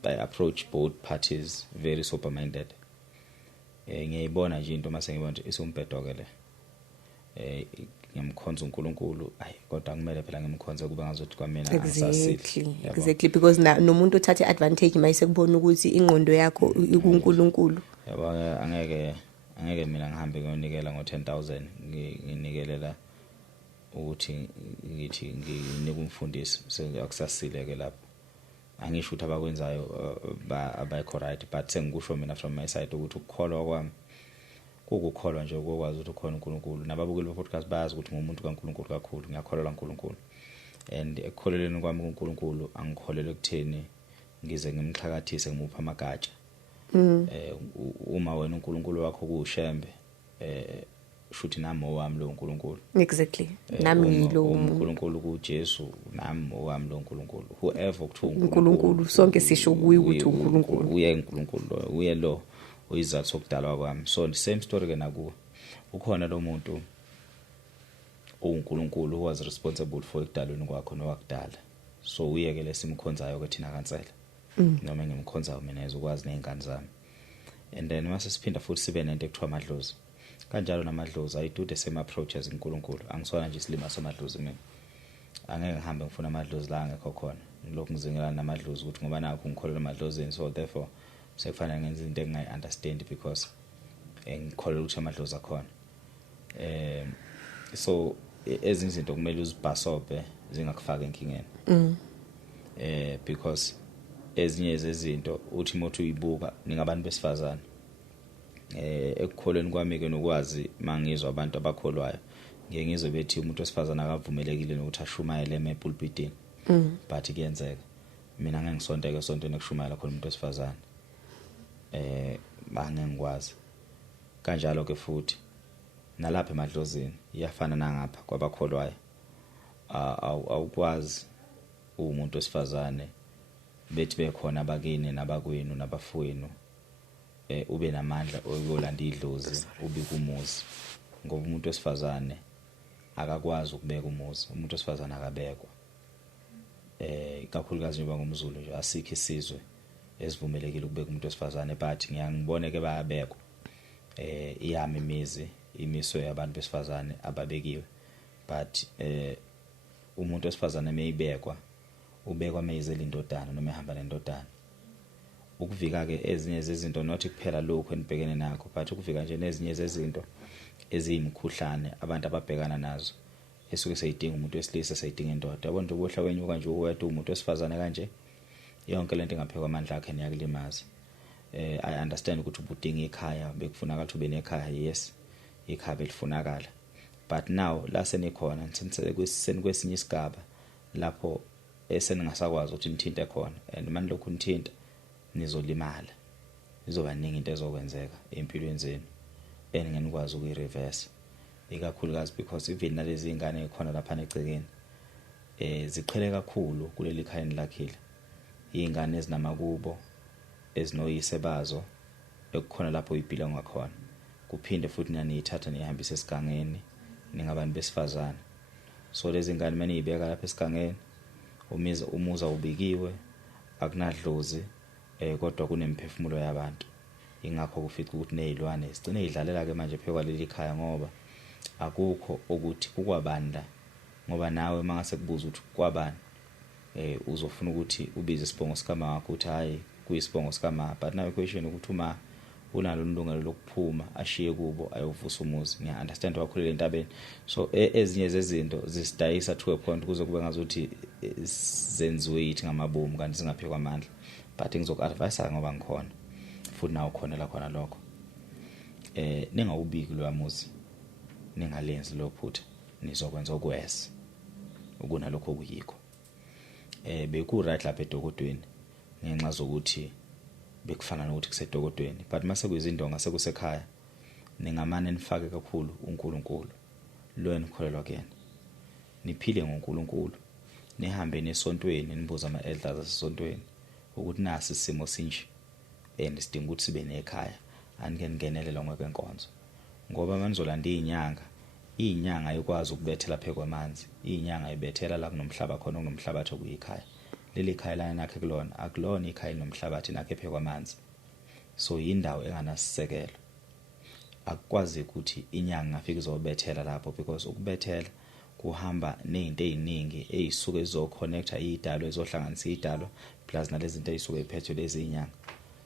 I approach both parties very sober minded. Ngiyayibona nje into mase ngibona ukuthi isumbhedoke le. Ngiyamkhonza uNkulunkulu kodwa kumele phela ngimkhonze kuba ngazothi kwamina angisasile. Exactly because nomuntu uthathe advantage mayise kubona ukuthi ingqondo yakho ikuNkulunkulu. Yaba angeke mina ngihambe ngiyonikela ngo10,000 nginikelela ukuthi ngithi nginike umfundisi sekusasile ke lapho. Angisho ukuthi abakwenzayo abayikho right but sengikusho mina from my side ukuthi ukukholwa kwami ukukholwa nje ukwazi ukuthi ukhona uNkulunkulu nababukeli be-podcast bayazi ukuthi ngumuntu kaNkulunkulu kakhulu ngiyakholelwa uNkulunkulu and ekukholeleni kwami kuNkulunkulu angikholelwe kutheni ngize ngimxhakathise ngimupha amagatsha. Uma wena uNkulunkulu wakho kuushembe shuthi nami owami lo uNkulunkulu. Exactly. Nami lo uNkulunkulu kuJesu nami owami lo uNkulunkulu. Whoever kuthiwa uNkulunkulu sonke sisho kuye ukuthi uNkulunkulu. Uye uNkulunkulu uye lo uyizathu sokudalwa kwami. So the same story ke nakuwe. Ukhona lo muntu uNkulunkulu who was responsible for ekudalweni kwakho nowakudala. So uyeke lesimkhonzayo ke thina kansela. Noma ngimkhonzayo mina ezokwazi nezingane zami. And then mase siphinda futhi sibe nento ekuthiwa amadlozi. Kanjalo namadlozi I do the same approach as uNkulunkulu. Angisona nje isilima samadlozi mina. Angeke ngihambe ngifuna amadlozi la ngekho khona. Ngilokhu ngizingela namadlozi ukuthi ngoba nakho ngikholelwa amadlozini so therefore sekufanele ngenze into engayi understand because ngikholelwa ukuthi amadlozi akhona. So ezinye izinto kumele uzibhasope zingakufaka enkingeni. Because ezinye zezinto uthi mothi uyibuka ningabantu besifazana ekukholweni kwami ke nokwazi mangizwa abantu abakholwayo ngeke ngizwe bethi umuntu wesifazana akavumelekile nokuthi ashumayele emepulpitini but kuyenzeka mina ngeke ngisonteke esontweni ekushumayela khona umuntu wesifazana angeke ngikwazi kanjalo ke futhi nalapha emadlozini iyafana nangapha kwabakholwayo. Awukwazi umuntu wesifazane bethi bekhona abakini nabakwenu nabafowenu ube namandla oyolanda idlozi ubika umuzi, ngoba umuntu wesifazane akakwazi ukubeka umuzi. Umuntu wesifazane akabekwa. Kakhulukazi njengoba ngumZulu nje asikho isizwe esivumelekile ukubeka umuntu wesifazane, but ngiyangibone ke bayabekwa. Iyami imiso yabantu besifazane ababekiwe, but umuntu wesifazane mayibekwa ubekwa mayizela indodana noma ehamba nendodana. Ukuvika ke ezinye zezinto not kuphela lokho enibhekene nakho, but ukuvika nje nezinye zezinto eziyimkhuhlane abantu ababhekana nazo esuke seyidinga umuntu wesilisa seyidinga indoda. Yabona nje ubohla wenyuka nje uwedwa umuntu wesifazane kanje, yonke lento engaphekwa amandla akhe niyakulimaza. I understand ukuthi ubudinga ikhaya, bekufunakala ukuthi ube nekhaya, yes, ikhaya belifunakala, but now la senikhona kwesinye isigaba lapho eseningasakwazi ukuthi nithinte khona, and manje lokhu nithinta nizolimala, izoba ningi into ezokwenzeka empilweni zenu engenikwazi ukuyireverse, ikakhulukazi because even nalezi ingane ekhona lapha negcekeni ziqhele kakhulu kuleli khaya enilakhile, ingane ezinamakubo ezinoyise bazo ekukhona lapho iphila ngakhona. Kuphinde futhi naniyithatha nihambisa esigangeni ningabantu besifazane. So lezi ngane manje ibeka lapha esigangeni, umuza ubikiwe, akunadlozi, kodwa kunemphefumulo yabantu. Ingakho kufica ukuthi nezilwane sigcine idlalela ke manje phekwa leli khaya, ngoba akukho ukuthi kukwabani la, ngoba nawe mangase kubuza ukuthi kwabani uzofuna ukuthi ubize isibongo sikama wakho uthi hayi kuyisibongo sikama, but nawe question ukuthi uma unalo ulungelo lokuphuma ashiye kubo ayovusa umuzi. Ngiya understand wakho le ntabeni. So ezinye zezinto zisidayisa to a point kuze kube ngazuthi zenziwe yithi ngamabomu kanti singaphekwa amandla, but ngizoku-advise ngoba ngikhona futhi nawe khona la khona lokho. Ningawubiki lo muzi, ningalenzi lo phutha, nizokwenza okwese ukunalokho okuyikho. Beku right lapha edokodweni ngenxa zokuthi bekufana nokuthi kusedokodweni, but mase kuyizindonga sekusekhaya ningamane nifake kakhulu uNkulunkulu lo enikholelwa kuyena, niphile ngoNkulunkulu, nihambe nesontweni nibuza ama-elders asesontweni ukuthi nasi isimo sinje and sidinga ukuthi sibe nekhaya, angengenelela ngokwenkonzo, ngoba manizolanda inyanga ayikwazi ukubethela phekwa amanzi, inyanga ibethela la kunomhlaba khona kunomhlabathi okuyikhaya. Leli khaya lana nakhe kulona akulona ikhaya nomhlabathi nakhe phekwa amanzi, so indawo enganasisekelo. Akukwazi ukuthi inyanga ngafika izobethela lapho, because ukubethela kuhamba nezinto eziningi ezisuke zizoconnecta idalo ezohlanganisa idalo plus nalezi zinto ezisuke iphethwe lezi inyanga.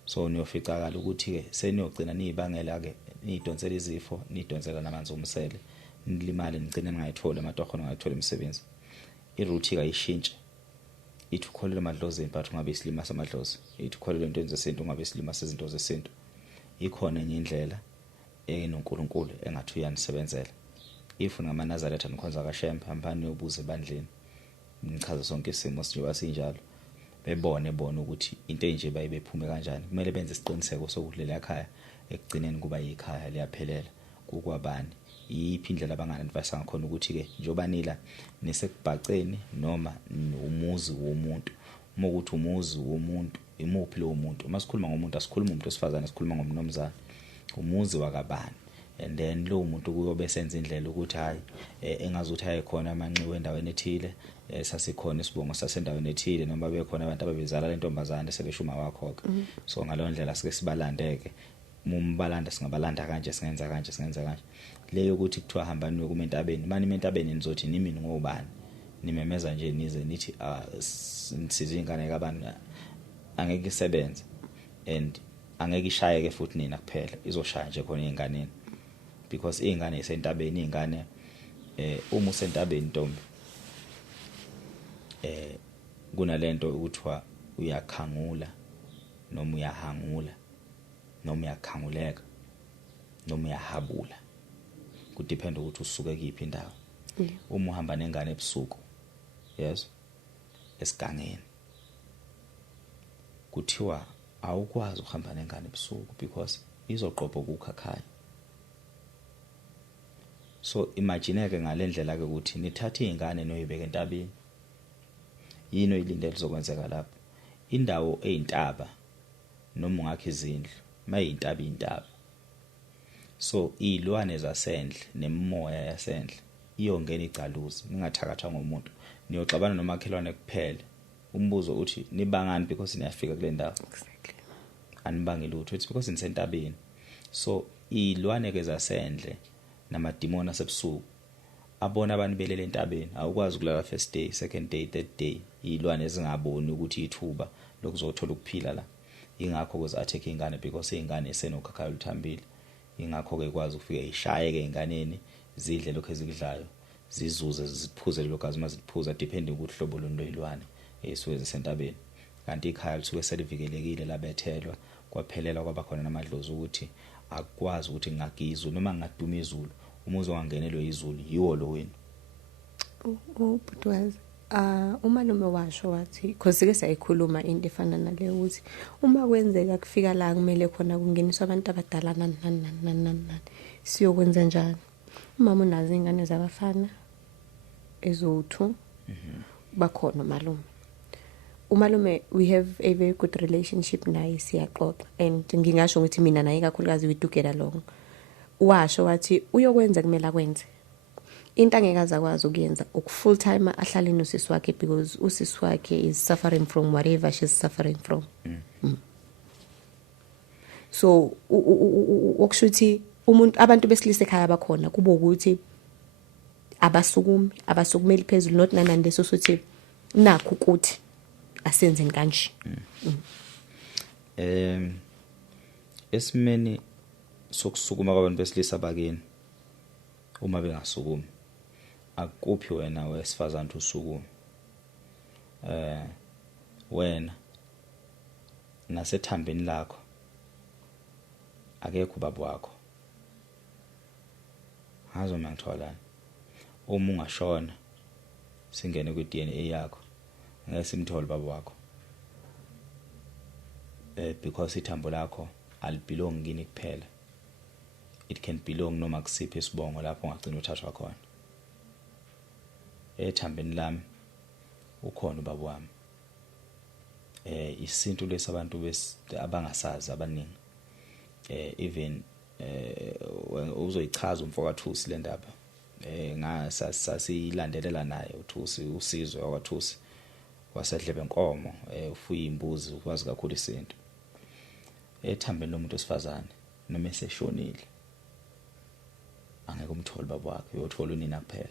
So niyoficakala ukuthi ke seniyogcina nizibangela ke nidonsela izifo, nidonsela namanzi omsele, nilimale nigcina ningayithola amatohono ngayithola imisebenzi. Iroute kayishintshe, ithi ukholelwa emadlozini but ungabe isilima samadlozi, ithi ukholelwa into zesintu ungabe isilima sezinto zesintu. Ikhona enye indlela enoNkulunkulu engathi uyanisebenzela. If ngamaNazaretha nikhonza kaShembe, hambani niyobuza ebandleni nichaze sonke isimo sinjoba sinjalo, bebone ukuthi into enje bayibephume kanjani. Kumele benze isiqiniseko sokuthi leli ekhaya ekugcineni kuba yikhaya liyaphelela kukwabani. Iyiphi indlela abangana-advise ngakhona ukuthi ke njoba nila nisekubhaceni noma umuzi womuntu, uma ukuthi umuzi womuntu imuphi lo muntu. Uma sikhuluma ngomuntu asikhuluma umuntu wesifazane, sikhuluma ngomnomzana, umuzi wakabani, and then lo muntu kuyobe senza indlela ukuthi hayi engazuthi ayekhona amanxiwe endaweni ethile, sasikhona isibongo sasendaweni ethile, noma bekhona abantu ababezala lentombazane sebeshuma wakho. So ngalo ndlela sike sibalandeke, mumbalanda singabalanda kanje, singenza kanje leyo ukuthi kuthiwa hambani niye kumentabeni. Mani mentabeni nizothi nimi ngobani, nimemeza nje nize nithi size ingane kabani, angeke isebenze and angeke ishayeke futhi nina kuphela, izoshaya nje khona einganeni, because izingane isentabeni, izingane uma usentabeni Ntombi kunalento ukuthiwa uyakhangula noma uyahangula noma uyakhanguleka noma uyahabula, kudepend ukuthi usuke kiphi indawo. Uma uhamba nengane ebusuku, yes, esigangeni, kuthiwa awukwazi ukuhamba nengane ebusuku because izoqopha ukukhakhaya. So imagine-ke ngalendlela ke ukuthi nithathe izingane noyibeke entabeni. Yini oyilindele zokwenzeka lapho? Indawo eyintaba noma ungakho izindlu, mayintaba intaba. So izilwane zasendle nemimoya yasendle iyongena igcaluze, ningathakatha ngomuntu. Niyoxabana nomakhelwane kuphela. Umbuzo uthi nibangani because niyafika kule ndawo. Exactly. Anibangi lutho, it's because nisentabeni. So izilwane ke zasendle namadimoni asebusuku abona abantu belele entabeni, awukwazi ukulala first day, second day, third day. Izilwane ezingaboni ukuthi ithuba lokuzothola ukuphila la. Ingakho kuze atheke ingane because ingane esenokhakhayo luthambile. Ingakho ke ikwazi ukufika ishaye ke inganeni, zidle lokho ezikudlayo, zizuze ziphuze lokho azima ziphuza depending ukuthi hlobo luni lwezilwane esuke zisentabeni. Kanti ikhaya lisuke selivikelekile labethelwa, kwaphelela kwaba khona namadlozi ukuthi akwazi ukuthi ngagizwe noma ngaduma izulu, umuzi wangenelwe izulu yiwo lo wena. Ubutwazi umalume washo wathi because ke sayikhuluma into efana naleyo ukuthi uma kwenzeka kufika la kumele khona kungeniswa abantu abadala nani siyokwenza njani. Umama unazo izingane zabafana ezo2 bakhona umalume we have a very good relationship naye, siyaxoxa and ngingasho ukuthi mina naye kakhulukazi we do get along. Washo wathi uyokwenza kumele akwenze. Into angekaza kwazi ukuyenza full time ahlale nosisi wakhe because usisi wakhe is suffering from whatever she's suffering from. So okushuthi umuntu abantu besilisa ekhaya abakhona kuba ukuthi abasukumeli phezulu not nanande sosuthi nakho ukuthi asenzeni kanje. Esimeni sokusukuma kwabantu besilisa bakini uma bengasukumi akuphi wena wesifazana usukuma. Wena nasethambeni lakho akekho ubaba wakho. Hazo mangitholana. Uma ungashona singene ku DNA yakho ngeke simthole baba wakho. Because ithambo lakho alibelong kini kuphela. It can belong noma kusiphi isibongo lapho ungagcina uthathwa khona. Ethambeni lami ukhona ubaba wami. Isinto lesabantu abangasazi abaningi. Even uzoyichaza umfowethu le ndaba. Sasilandelela naye uThusi usizwe wakwaThusi wasedlebe enkomo, ufuya imbuzi ukwazi kakhulu isinto. Ethambeni lomuntu osifazane noma eseshonile angeke umthole baba wakhe, uyothola unina kuphela.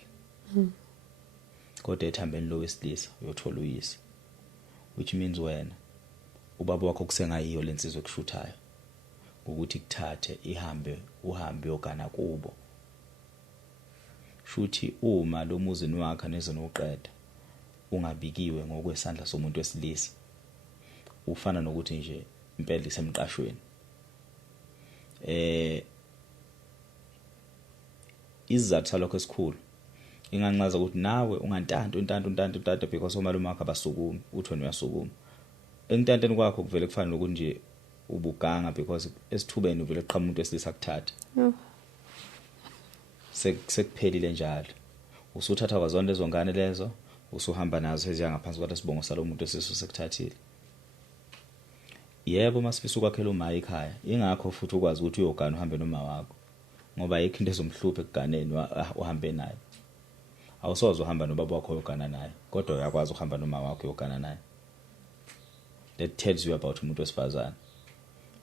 Kodwa ethambeni lo wesilisa uyothola uyise, which means wena ubaba wakho kusengayiyo lensizwe kushuthayo ukuthi kuthathe uhambe yogana kubo. Shuthi uma lo muzini wakhe nezenoqeda ungabikiwe ngokwesandla somuntu wesilisa, ufana nokuthi nje impela isemqashweni. Izizathu salokho esikhulu ingancaza ukuthi nawe ungantanto because omalume wakho abasukumi uthi wena uyasukuma. Engintanteni kwakho kuvele kufana nokuthi nje ubuganga because esithubeni uvele qhamuka umuntu wesilisa kuthatha. Sekuphelile njalo. Usuthatha kwazona lezo ngane lezo, usuhamba nazo eziya ngaphansi kwalesibongo salomuntu esisu sekuthathile. Yebo masifisa ukwakhela uma ekhaya, ingakho futhi ukwazi ukuthi uyogana uhambe noma wakho. Ngoba ayikho into ezomhluphe kuganeni uhambe naye. Awusoze uhamba nobaba wakho uyogana naye, kodwa uyakwazi uhamba noma wakho uyogana naye. That tells you about umuntu wesifazane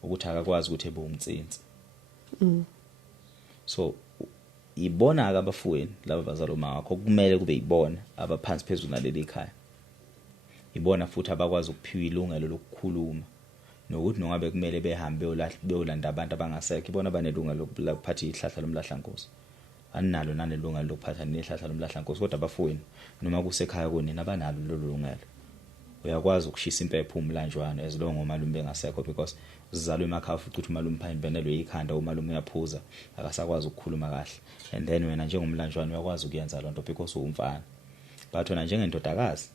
ukuthi akakwazi ukuthi ebe umtsinsi. So ibona abafweni laba bazalo makho kumele kube ibona abaphansi phezulu naleli ekhaya. Ibona futhi abakwazi ukuphiwa ilungelo lokukhuluma nokuthi nongabe kumele behambe beyolanda abantu abangasekho, ibona abanelungelo lokuphatha ihlahla lomlahlankosi. Analo nanelungelo lokuphatha nehlahla lomlahlankosi, kodwa abafweni noma kusekhaya kunina abanalo lolu lungelo. Uyakwazi ukushisa impepho umlanjwana ezilongo umalume bengasekho because sizalwe emakhaya futhi ukuthi umalume phayini benelwe ikhanda umalume uyaphuza akasakwazi ukukhuluma kahle, and then wena njengomlanjwana uyakwazi ukuyenza lonto because uwumfana. But wena njengendodakazi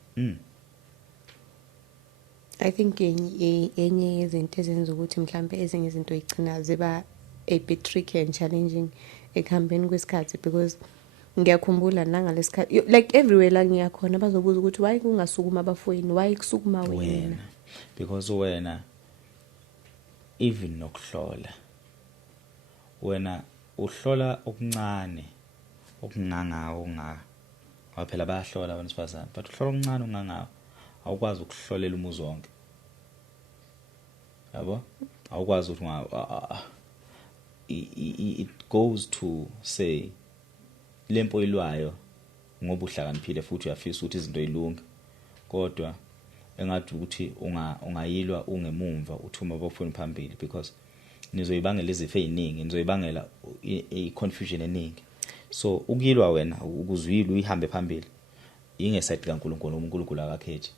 I think enye izinto ezenza ukuthi mhlambe ezinye izinto igcina ziba a bit tricky and challenging ekuhambeni kwesikhathi because ngiyakhumbula nangalesikhathi like everywhere la ngiyakhona bazobuza ukuthi why kungasukuma abafowini, why kusukuma wena, because wena even nokuhlola wena uhlola okuncane okungangawo phela bayahlola abantu besifazane but uhlola okuncane okungangawo awukwazi ukuhlolela umuzi wonke, yabo awukwazi ukuthi it goes to say lempo ilwayo ngoba uhlakaniphile futhi uyafisa ukuthi izinto ilunge, kodwa engathi ukuthi ungayilwa ungemumva uthuma abafuni phambili because nizoyibangela izifo eziningi, nizoyibangela i-confusion eningi. So ukuyilwa wena ukuzwile uyihambe phambili ingeside kaNkulunkulu, uNkulunkulu akakhethi.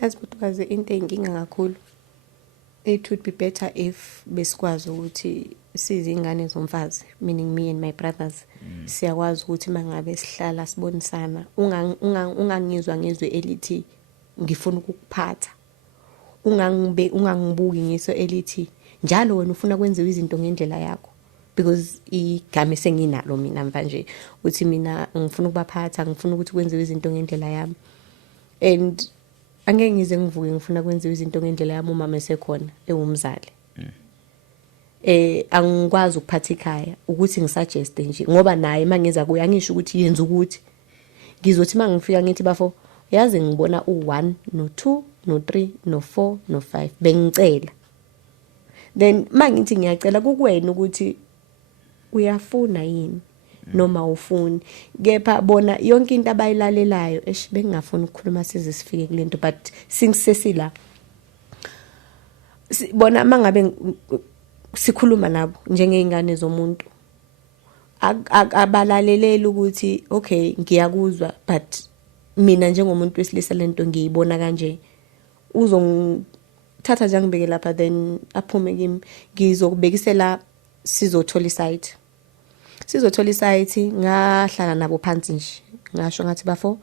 Yazi Butkazi, into enkinga kakhulu, it would be better if besikwazi ukuthi sizingane zomfazi, meaning me and my brothers, siyakwazi ukuthi mangabe sihlala sibonisana, ungangizwa ngizwe elithi ngifuna ukukuphatha, ungangibuki ngiso elithi njalo wena ufuna kwenziwa izinto ngendlela yakho, because igama senginalo mina manje uthi mina ngifuna ukubaphatha, ngifuna ukuthi kwenziwe izinto ngendlela yami, and angeke ngize ngivuke ngifuna kwenziwa izinto ngendlela yami uma mesekhona ewumzali. Angikwazi ukuphatha ikhaya ukuthi ngisuggest nje ngoba naye mangeza kuya ngisho ukuthi yenza ukuthi ngizothi mangifika ngithi bafo yazi ngibona u1 no2 no3 no4 no5 bengicela, then mangithi ngiyacela kukwena ukuthi uyafuna yini noma ufuni, kepha bona yonke into abayilalelayo bengingafuni ukukhuluma size sifike kulento but singisesila bona mangabe sikhuluma nabo njengeingane zomuntu abalaleleli ukuthi okay ngiyakuzwa but mina njengomuntu wesilisa lento ngiyibona kanje, uzongithatha nje ngibeke lapha then aphume kimi, ngizokubekisela sizothola isite ngahlala nabo phansi nje ngasho ngathi bafo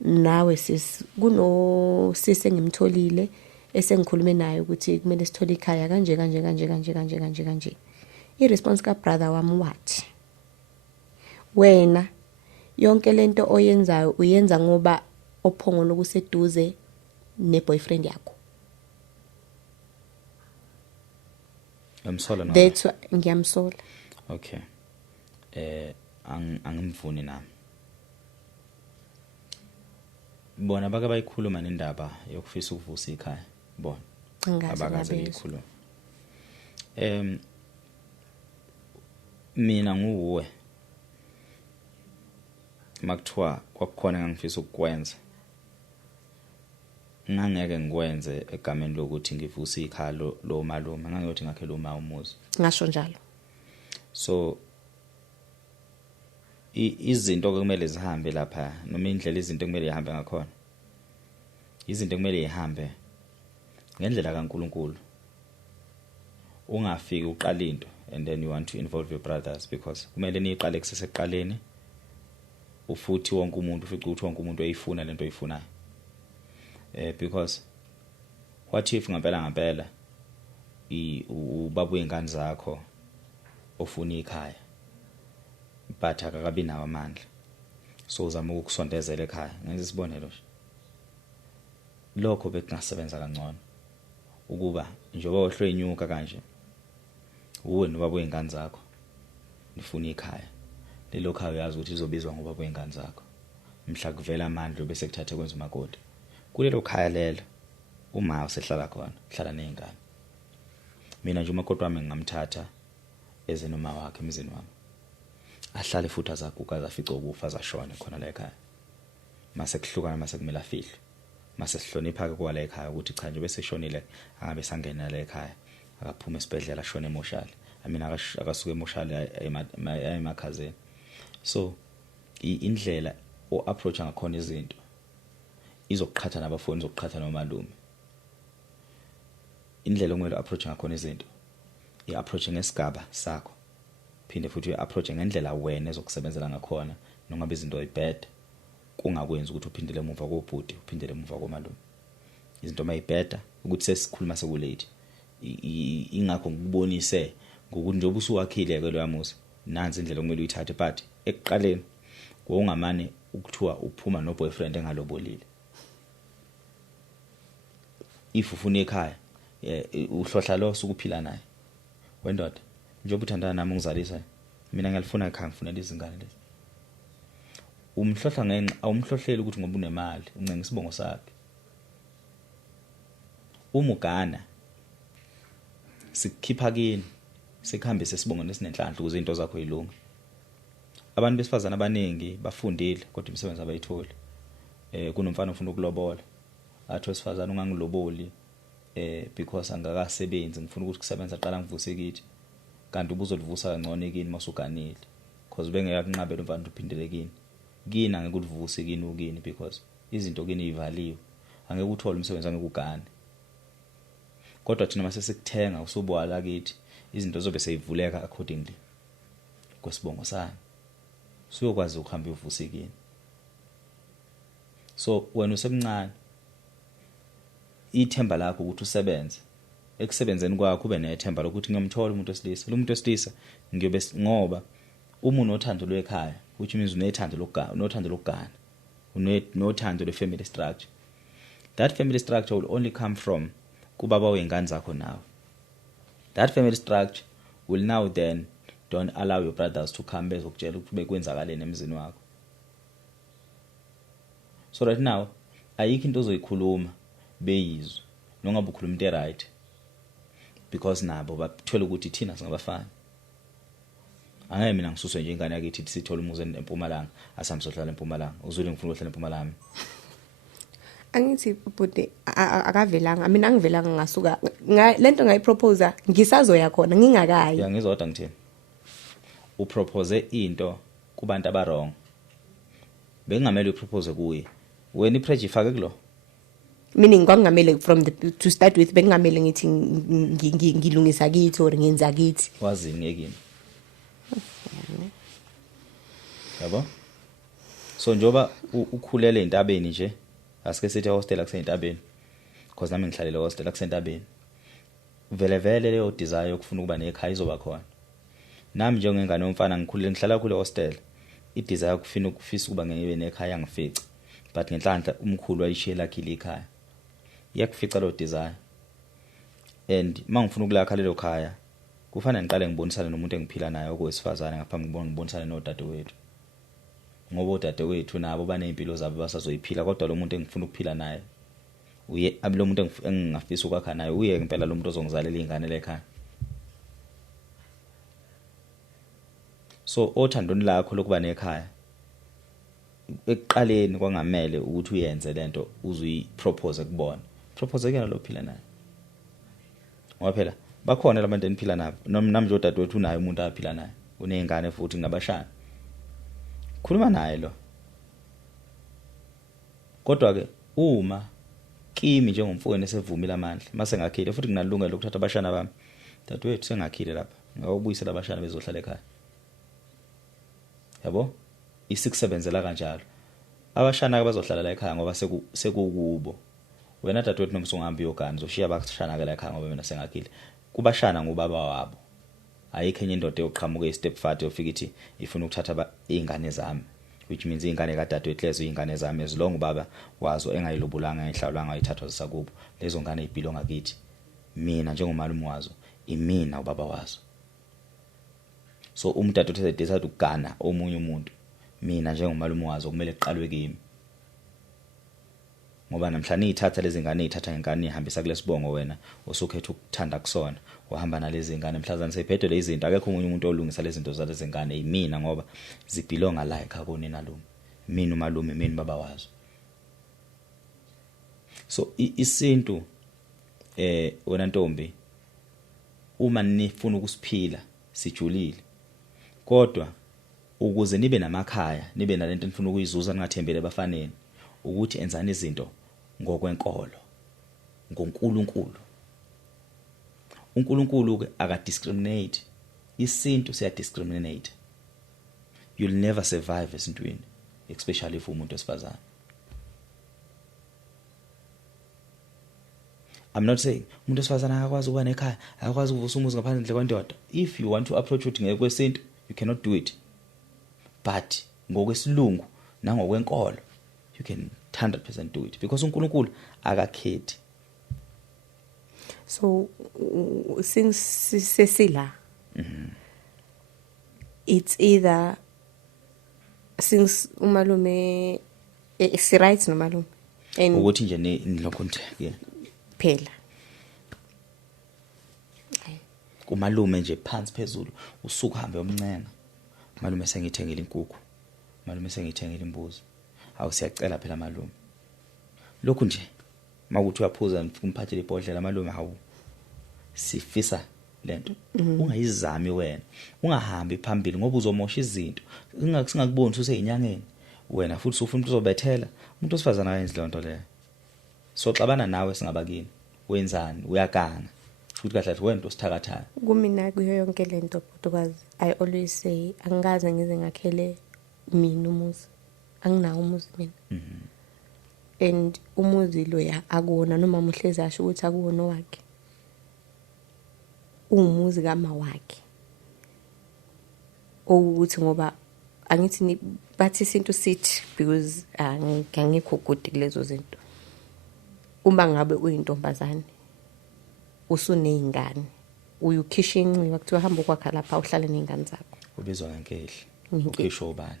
nawe sis kuno sisi engimtholile esengikhulume naye ukuthi kumele sithole ikhaya kanje. I-response ka brother wami wathi wena yonke lento oyenzayo uyenza ngoba ophongo lokuseduze ne-boyfriend yakho. Ngiyamsola nawe. That's ngiyamsola. Okay. Angimfuni nami. Bona baka bayikhuluma nendaba yokufisa ukuvusa ikhaya. Bona. Abakaze bayikhuluma. Mina nguwe. Makuthiwa kwakukhona ngangifisa ukukwenza. Ngangeke ngikwenze egameni lokuthi ngivuse ikhaya lo malume, ngangiyothi ngakhela umuzi. Ngasho njalo. So izinto kumele zihambe lapha noma indlela izinto kumele ihambe ngakhona. Izinto kumele ihambe ngendlela kaNkulunkulu. Ungafiki uqala into and then you want to involve your brothers because kumele niqale kuseseqaleni. Ufuthi wonke umuntu ufica ukuthi wonke umuntu uyifuna lento oyifunayo. Because what if ngempela ubaba wengane zakho ofuna ikhaya but akakabi nawo amandla, so uzama ukusondezela ekhaya. Ngenza isibonelo nje lokho bekungasebenza kangcono ukuba njengoba ohlwe inyuka kanje uwe nobaba wengane zakho nifuna ikhaya, lelo khaya uyazi ukuthi izobizwa ngobaba wengane zakho, mhla kuvela amandla bese kuthathe kwenza umakoti kulelo khaya lelo uma usehlala khona hlala nezingane. Mina nje umakoti wami ngingamthatha eze noma wakhe emzini wami ahlale futhi azaguga azafica ukufa azashona khona la ekhaya, mase kuhlukana mase kumele afihle, mase sihlonipha ke kwala ekhaya ukuthi cha nje bese shonile angabe sangena la ekhaya akaphuma esibhedlela ashone emoshali, mina akasuke emoshali emakhazeni. So indlela o approach ngakhona izinto izokuqhatha nabafoni, izokuqhatha nomalume. Indlela okumele approach ngakhona izinto i-approach ngesigaba sakho, phinde futhi uyi-approach ngendlela wena ezokusebenzela ngakhona noma izinto ezibhede kungakwenza ukuthi uphindele emuva kobhuti uphindele emuva komalume. Izinto mayibheda ukuthi sesikhuluma sekulate ingakho ngikubonise ngokuthi njengoba usuwakhile ke lo yamusa nansi indlela okumele uyithathe but ekuqaleni ngokungamane ukuthiwa uphuma no boyfriend engalobolile if ufuna ekhaya uhlohla lo sukuphila naye wendoda njengoba uthandana nami ungizalisa mina ngiyalifuna ekhaya ngifuna lezi zingane lezi umhlohla ngenxa awumhlohleli ukuthi ngoba unemali uncenga isibongo sakhe umugana sikhipha kini sikhambise sibongene sinenhlanhla ukuze into zakho yilunga abantu besifazana abaningi bafundile kodwa imisebenzi abayitholi kunomfana ofuna ukulobola athi wesifazana ungangiloboli because angakasebenzi ngifuna ukuthi kusebenza aqala ngivuse kithi kanti ubuzolivusa kangcono ekini masuganile because bengeke akunqabele umfana uphindele kini angeke ulivuse kini ukini because izinto kini yivaliwe angeke uthole umsebenzi angeke ugane kodwa thina mase sikuthenga usubwala kithi izinto zobe seyivuleka accordingly kwesibongo sami suyokwazi ukuhamba uvusa kini so wena usemncane ithemba lakho ukuthi usebenze ekusebenzeni kwakho ube nethemba lokuthi ngiyomthola umuntu wesilisa lo muntu wesilisa ngiyobe ngoba uma unothando lwekhaya which means unethando lokugana unothando lwe-family structure that family structure will only come from kubaba wengane zakho nawe that family structure will now then don't allow your brothers to come bezokutshela ukuthi bekwenzakaleni emzini wakho so right now ayikho into ozoyikhuluma beyizwe nongabe ukhuluma into right because nabo bathola ukuthi thina singabafana angeke mina ngisuswe nje ingane yakithi sithola umuzi eMpumalanga asamsohlala eMpumalanga uzule ngifuna ukuhlala eMpumalanga angithi bude akavelanga mina angivelanga ngasuka lento ngayiproposa ngisazoya khona ngingakayi ya ngizodwa ngithini upropose into kubantu abarong bengamele upropose kuye wena ipressure ifake kulo meaning kwangamele from the to start with bengamele ngithi ngilungisa kithi or ngenza kithi wazi ngekini yabo so njoba ukhulele entabeni nje asike sithi hostel akusentabeni because nami ngihlalele hostel akusentabeni vele leyo desire yokufuna ukuba nekhaya izoba khona nami njengengane yomfana ngikhulele ngihlala kule hostel idesire ukufisa ukuba ngibe nekhaya ngifica but ngenhlanhla umkhulu wayishela khile ekhaya iyakufica lo desire and mangifuna ukulakha lelo khaya kufanele ngiqale ngibonisane nomuntu engiphila naye okwesifazane ngaphambi ngibonisane nodadewethu ngoba odadewethu nabo banempilo zabo basazoyiphila kodwa lo muntu engifuna ukuphila naye uye lo muntu engingafisa ukwakha naye uye impela lo muntu ozongizalela izingane lekhaya so othandweni lakho lokuba nekhaya ekuqaleni kwangamele ukuthi uyenze lento uzuyipropose kubona propose kuyena lo phila naye ngoba phela bakhona labantu eniphila nabo nami nje odadewethu unayo umuntu aphila naye unezingane futhi ngabashana khuluma naye lo kodwa ke uma kimi njengomfowenu esevumile amandla mase ngakhile futhi nginalungelo lokuthatha abashana bami dadewethu sengakhile lapha ngawubuyisela abashana bezohlala ekhaya yabo isikusebenzela kanjalo abashana abazohlala la ekhaya ngoba sekukubo wena dadewethu noma usungihamba uyogana uzoshiya abashana ke la ekhaya ngoba mina sengakhile kubashana ngobaba wabo ayikho enye indoda yoqhamuka step fat yofika ithi ifuna ukuthatha izingane zami which means izingane kadadewethu lezo izingane zami ezilonga baba wazo engayilobulanga enhlawulanga ayithathwa zisakubo lezo ngane izibhilonga kithi mina njengomalume wazo imina ubaba wazo so umdadewethu decide ukugana omunye umuntu mina njengomalume wazo kumele iqalwe kimi ngoba namhlanje ithatha lezi ngane ithatha ingane ihambisa kulesibongo wena osukhetha ukuthanda kusona uhamba nalezi ngane mhlazana sephedwe lezi zinto akekho umunye umuntu olungisa lezi zinto zalezi ngane imina ngoba zibhilonga la ekhaya konina lume mina umalume mina baba wazo so isintu wena ntombi uma nifuna ukusiphila sijulile kodwa ukuze nibe namakhaya nibe nalento nifuna ukuyizuza ningathembele abafaneni ukuthi enzani izinto ngokwenkolo ngoNkulunkulu uNkulunkulu ke akadiscriminate isintu siya discriminate you'll never survive esintwini especially if umuntu wesifazana I'm not saying umuntu wesifazana akakwazi ukuba nekhaya akakwazi ukuvusa umuzi ngaphandle kwendoda if you want to approach it ngekwesintu you cannot do it. But ngokwesilungu nangokwenkolo you can 100% do it because uNkulunkulu akakhethi. So since sesila it's either since umalume si right nomalume and ukuthi nje nilokho nje phela kumalume nje phansi phezulu usuku hambe umncenga malume sengithengile inkukhu malume sengithengile imbuzi awusiyacela phela malume lokhu nje makuthi uyaphuza umphathele ibhodlela malume hawu sifisa lento ungayizami wena ungahambi phambili ngoba uzomosha izinto singakuboni useyinyangeni wena futhi ufuna uzobethela umuntu osifazana ayenze lonto leyo so xabana nawe singabakini wenzani uyakanga futhi kahle wento sithakathayo kumina kuyo yonke lento because I always say angaze ngize ngakhele mina umuzi anginawo umuzi mina and umuzi lo ya akuona noma muhlezi asho ukuthi akuwona wakhe umuzi kama wakhe ukuthi ngoba angithi bathi isinto sithi because ngangikho good kulezo zinto uma ngabe uyintombazane usuneyingane uyukhisha inxiwa kuthiwa hamba kwakha lapha uhlale nezingane zakho ubizwa ngenkehli ukhishwa ubani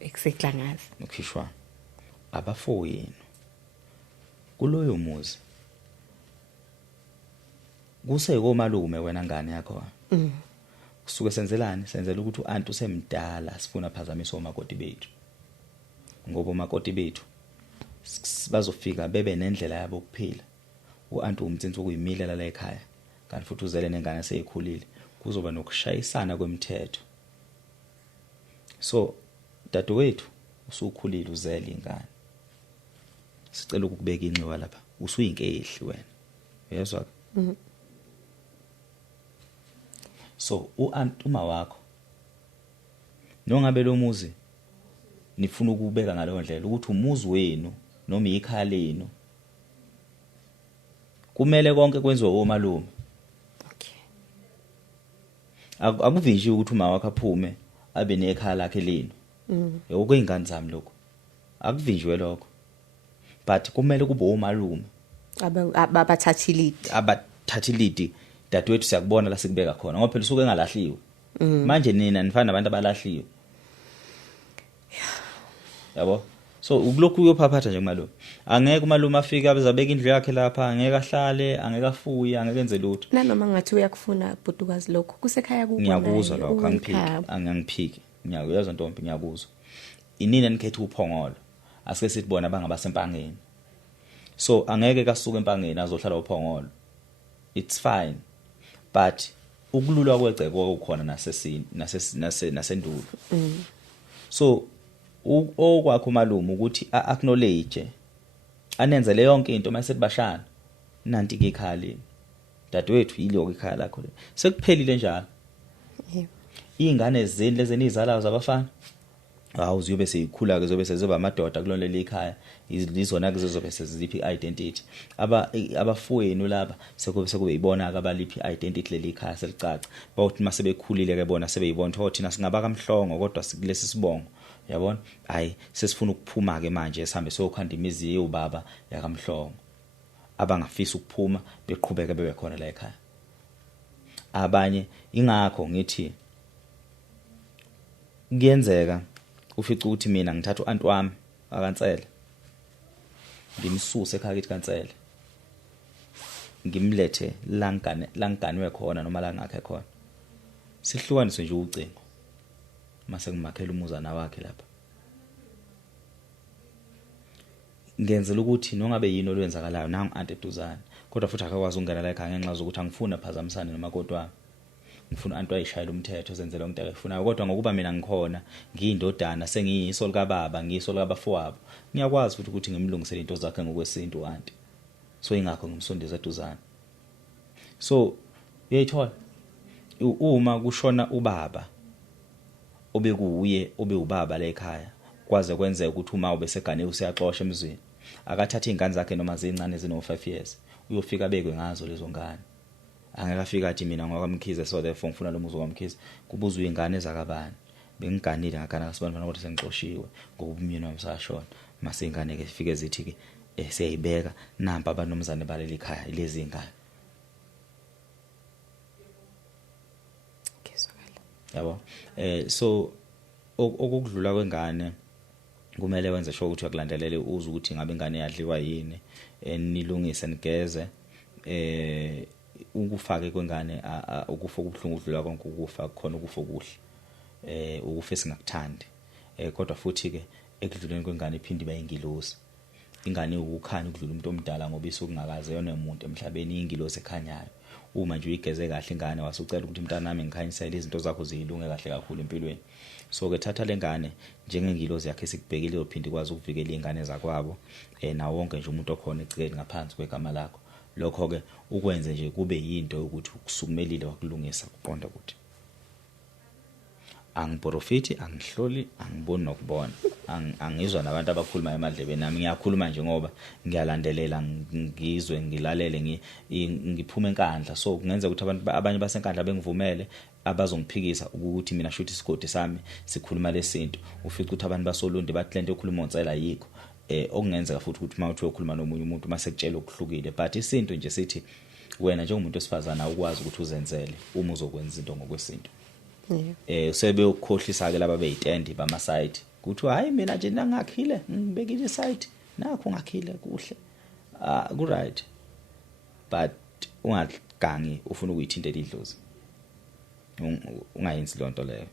exactly ngazi ukhishwa abafowenu kuloyo muzi kuseyikomalume wena ngane yakho kusuke senzelani senzela ukuthi uanti usemdala sifuna phazamisa omakoti bethu ngoba omakoti bethu bazofika bebe nendlela yabo ukuphila uanti umtsinzi okuyimilela la ekhaya kanti futhi uzele nengane seyikhulile kuzoba nokushayisana kwemithetho so dadewethu usukhulile uzele ingane sicela ukubeka inxiwa lapha usuyinkehli wena uyezwa so uma wakho nongabe lo muzi nifuna ukubeka ngaleyo ndlela ukuthi umuzi wenu noma ikhaya lenu kumele konke kwenziwe omalume okay akuvinji ukuthi uma wakho aphume abe nekhaya lakhe lenu yokuyingane zami lokho akuvinjwe lokho but kumele kube omalume abathatha lead dadewethu siyakubona la sikubeka khona ngoba phela usuke engalahliwe manje nina nifana nabantu abalahliwe yabo so ukulokhu uyophaphatha nje kumalume angeke umalume afike abezabeka indlu yakhe lapha angeke ahlale angeke afuye angeke enze lutho nanoma ngathi uyakufuna bhudukazi lokho kusekhaya kukhona ngiyakuzwa lokho angiphiki ngiyakuzwa ntombi ngiyakuzwa inini enikhethe uphongolo asike sithi bona bangabasempangeni so angeke kasuke empangeni azohlala uphongolo it's fine but ukululwa kwecebo ukukhona nasendulo so okwakho malume ukuthi acknowledge anenzele yonke into mase bashana nanti ke ikhaya leni dadewethu yilo ikhaya lakho sekuphelile njalo ingane zeni lezi nizalayo zabafana hawu ziyobe seyikhula ke zobe sezoba amadoda kulonele ikhaya izona ke zizobe seziphi identity abafowenu laba sekube ibona ke abaliphi identity leli ikhaya selicaca bawuthi mase bekhulile ke bona sebeyibona ukuthi thina singaba kamhlongo kodwa sikulesi sibongo yabona hayi sesifuna ukuphuma ke manje sihambe sokhanda imizi yobaba yakamhlongo abangafisa ukuphuma beqhubeke bebe khona la ekhaya abanye ingakho ngithi kuyenzeka ufica ukuthi mina ngithatha uanti wami akansele ngimsuse ekhaya kithi kansele ngimlethe langane khona noma la ngakhe khona sihlukaniswe nje ucingo mase ngimakhela umuzana wakhe lapha ngenzela ukuthi nongabe yini olwenzakalayo nangu anti eduzane kodwa futhi akakwazi ukungena la ekhaya ngenxa zokuthi angifuna phazamisane nomakoti wami ngifuna anti ayishayela umthetho zenzela onke into efunayo kodwa ngokuba mina ngikhona ngiyindodana sengiyiso lika baba ngiyiso lika bafowabo ngiyakwazi futhi ukuthi ngimlungisele into zakhe ngokwesintu anti so ingakho ngimsondeza eduzane so uyayithola uma kushona ubaba obekuye ubaba la ekhaya kwaze kwenzeka ukuthi uma ubesegane usiyaxoxa emzini akathatha izingane zakhe noma zincane zino 5 years uyofika bekwe ngazo lezo ngane angeke afika athi mina ngwakwamkhize so therefore ngifuna lo muzi wakwamkhize kubuzwa ingane zakabani bengiganile ngakana kasibantwana kodwa sengixoshiwe ngoba umyeni wami sashona mase ingane ke ifike zithi ke siyayibeka nampa abanomzane baleli ekhaya lezi ingane yabo so okudlula kwengane kumele wenze sure ukuthi uyakulandelele uze ukuthi ngabe ingane yadliwa yini nilungise nigeze ukufake kwengane ukufa kubhlungu udlula konke ukufa khona ukufa okuhle ukufa esingakuthandi kodwa futhi ke ekudluleni kwengane iphindi bayingilosi ingane ukukhanya ukudlula umuntu omdala ngoba isukungakaze yona umuntu emhlabeni ingilosi ekhanyayo uma nje uyigeze kahle ingane wasucela ukuthi mntanami ngikhanyisele izinto zakho zilunge kahle kakhulu empilweni so ke thatha lengane njengengilosi yakhe sikubhekile uphindi kwazi ukuvikela izingane zakwabo na wonke nje umuntu okhona ecikeni ngaphansi kwegama lakho lokho ke ukwenze nje kube yinto ukuthi ukusukumelile wakulungisa uqonda ukuthi angiprofiti angihloli angiboni nokubona angizwa nabantu abakhuluma emadlebeni nami ngiyakhuluma nje ngoba ngiyalandelela ngizwe ngilalele ngiphume enkandla so kungenza ukuthi abantu abanye basenkandla bengivumele abazongiphikisa ukuthi mina shuthi isigodi sami sikhuluma lesinto ufica ukuthi abantu basolunde bathi lento ekhuluma onsela yikho okungenzeka futhi ukuthi mawuthi uyokhuluma nomunye umuntu mase kutshela okuhlukile but isinto nje sithi wena njengomuntu osifazana ukwazi ukuthi uzenzele uma uzokwenza izinto ngokwesinto sebe ukukhohlisa ke laba beyitendi bama site kuthi hayi mina nje nangakhile ngibekile isite nakho ngakhile kuhle ku right but ungagangi ufuna ukuyithintela idlozi ungayenzi lonto leyo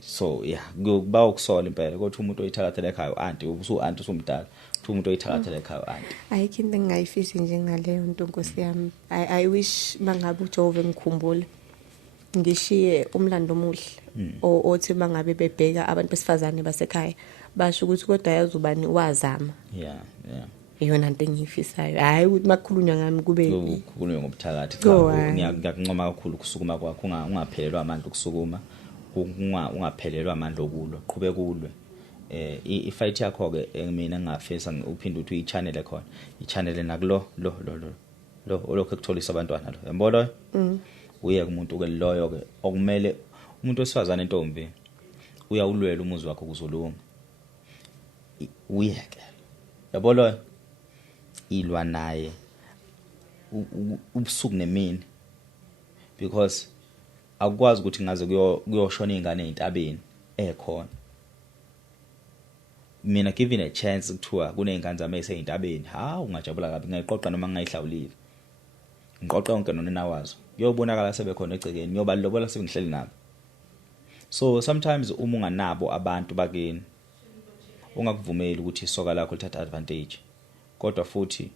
so yeah kuba ukusola impela kodwa umuntu oyithakathela ekhaya anti ubusu anti usumdala uthi umuntu oyithakathela ekhaya anti ayikho into engayifisi njengaleyo nto Nkosi yami I wish mangabe uJehova ngikhumbule ngishiye umlando omuhle othi mangabe bebheka abantu besifazane basekhaya basho ukuthi kodwa yazubani wazama yeah iyona into engiyifisayo hayi ukuthi makukhulunywa ngami kube kukhulunywa ngobuthakathi cha ngiyakuncoma kakhulu ukusukuma kwakho ungaphelelwa amandla ukusukuma ungaphelelwa amandla okulwa qhubeka kulwe ifight yakho ke mina ngingafisa uphinde uthi i-channel khona i-channel nakulo lo olokho ekutholisa abantwana lo yambona uye kumuntu ke loyo ke okumele umuntu wesifazane entombi uyawulwela umuzi wakhe kuzolunga uyeke yabona ilwa naye ubusuku nemini because akwazi ukuthi ngaze kuyoshona izingane ezintabeni ekhona mina given a chance kuthiwa kunezingane zami esezintabeni ungajabula kabi ngayiqoqa noma ngingayihlawulile ngiqoqa konke nonina wazo yobonakala sebekhona egcekeni ngoba lobola sengihleli nabo so sometimes uma unganabo abantu bakini ungakuvumeli ukuthi isoka lakho lithatha advantage kodwa futhi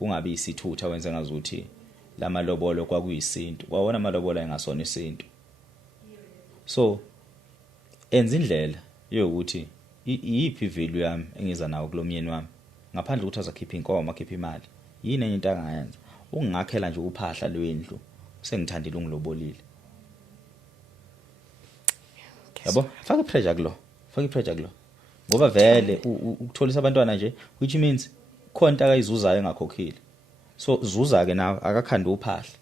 ungabi isithutha wenze ngazuthi lamalobolo kwakuyisinto kwawona amalobolo engasona isinto so enza indlela yokuthi iyiphi value yami engiza nawo kulomyeni wami ngaphandle ukuthi azakhipha inkomo akhipha imali yini enye into angayenza ungingakhela nje uphahla lwendlu sengithandile ungilobolile yabo faka pressure kulo ngoba vele ukutholisa abantwana nje which means khonto akayizuzayo engakhokhile so zuza ke nawe akakhanda uphahla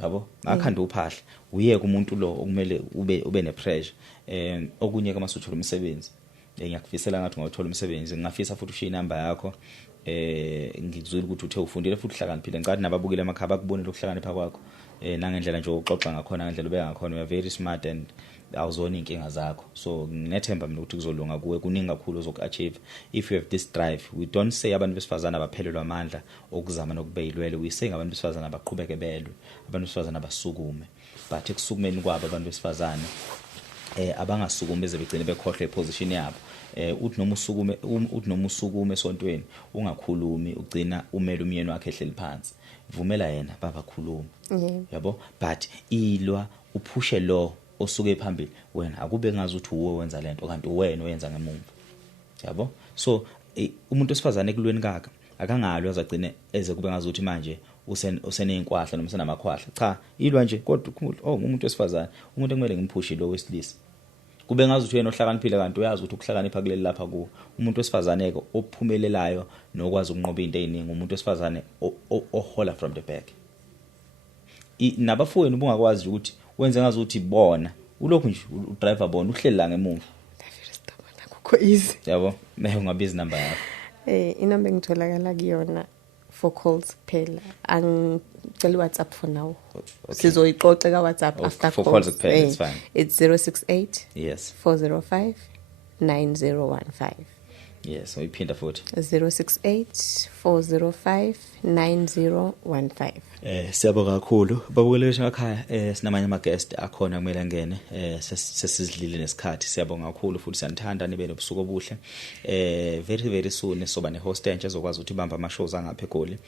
yabo akakhanda uphahla uyeke umuntu lo okumele ube nepressure okunye kamasuthu lomsebenzi ngiyakufisela ngathi ngawuthola umsebenzi ngingafisa futhi ushiye inamba yakho ngikuzwile ukuthi uthe ufundile futhi uhlakaniphile ngicela nababukile emakhaya bakubonile ukuhlakanipha kwakho nangendlela nje ukuxoxa ngakhona ngendlela ube ngakhona you are very smart and awuzona inkinga zakho so nginethemba mina ukuthi kuzolunga kuwe kuningi kakhulu ozokuachieve if you have this drive we don't say abantu besifazana abaphelelwa amandla okuzama nokubeyilwele we say abantu besifazana abaqhubeke belwe abantu besifazana abasukume but ekusukumeni kwabo abantu besifazana abangasukumi beze begcine bekhohle iposition yabo uthi noma usukume esontweni ungakhulumi ugcina umele umyeni wakhe ehleli phansi vumela yena baba khuluma yabo but ilwa uphushe lo osuke phambili wena akube ngazi ukuthi uwe wenza lento kanti wena oyenza ngemuva yabo so umuntu osifazane ekulweni kaka akangalwa azagcine eze kube ngazi ukuthi manje useneyinkwahla noma senamakhwahla cha ilwa nje kodwa umuntu wesifazane umuntu ekumele ngimphushe lo wesilisa kube ngazuthi wena ohlakaniphile kanti uyazi ukuthi ukuhlakanipha kuleli lapha ku umuntu wesifazane ke ophumelelayo nokwazi ukunqoba into eziningi umuntu wesifazane ohola from the back. Nabafowenu bungakwazi ukuthi wenze ngazuthi bona ulokhu nje udriver bona uhleli la ngemuva. Akukho easy. Yabo, ungabiza number yakho. Inamba engitholakala kuyona for calls kuphela. Angicela WhatsApp for now. Sizoyixoxa ka WhatsApp after for calls kuphela, it's fine. It's 068 Yes. 405 9015. Yes, uyiphinda futhi. 068 405 9015. Siyabonga kakhulu. Babukelesha ngakhaya sinamanye ama guest akhona kumele ngene sesizidlile nesikhathi. Siyabonga kakhulu futhi siyanthanda nibe nobusuku obuhle. Very soon soba ne host entsha ezokwazi ukuthi ibamba ama shows angapha eGoli.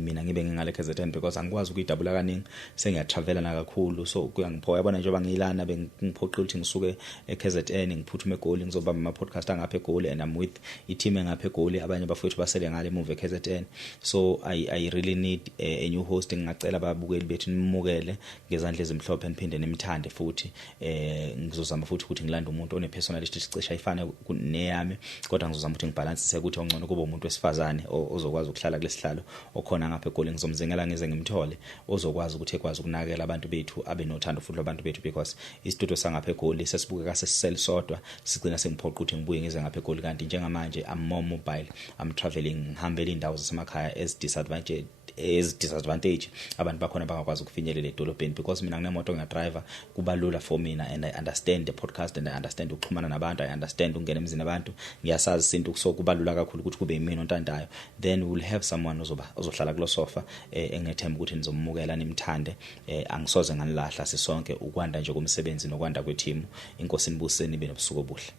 Mina ngibe ngingale KZN because angikwazi ukuyidabula kaningi sengiyatravel na kakhulu so kuyangiphoya yabona njengoba ngiyilana bengiphoqile ukuthi ngisuke eKZN ngiphuthume eGoli ngizobamba ama podcast angapha eGoli and I'm with i-team engapha eGoli abanye bafowethu basele ngale move eKZN so I really need a new host ngingacela ababukeli bethu nimukele ngezandla ezimhlophe niphinde nimthande futhi ngizozama futhi ukuthi ngilanda umuntu one personality sicisha ifane neyami kodwa ngizozama ukuthi ngibalance ukuthi ongcono kuba umuntu wesifazane ozokwazi ukuhlala kulesihlalo khona ngapha eGoli ngizomzengela ngize ngimthole ozokwazi ukuthi ekwazi ukunakela abantu bethu abe nothando futhi abantu bethu because istudio sangapha eGoli sesibukeka sesisel sodwa sigcina sengiphoqa ukuthi ngibuye ngize ngapha eGoli kanti njengamanje I'm more mobile I'm traveling ngihambela indawo zasemakhaya as disadvantage abantu bakhona bangakwazi ukufinyelela edolobheni because mina nginemoto ngiyadriver kuba lula for mina and I understand the podcast and I understand ukuxhumana nabantu I understand ukungena emzini abantu ngiyasazi isinto kusokuba lula kakhulu ukuthi kube yimina ontandayo then we'll have someone ozohlala kulo sofa engethemba ukuthi nizomukela nimthande angisoze nganilahla sisonke ukwanda nje komsebenzi nokwanda kweteam inkosi nibuseni nibe nobusuku obuhle.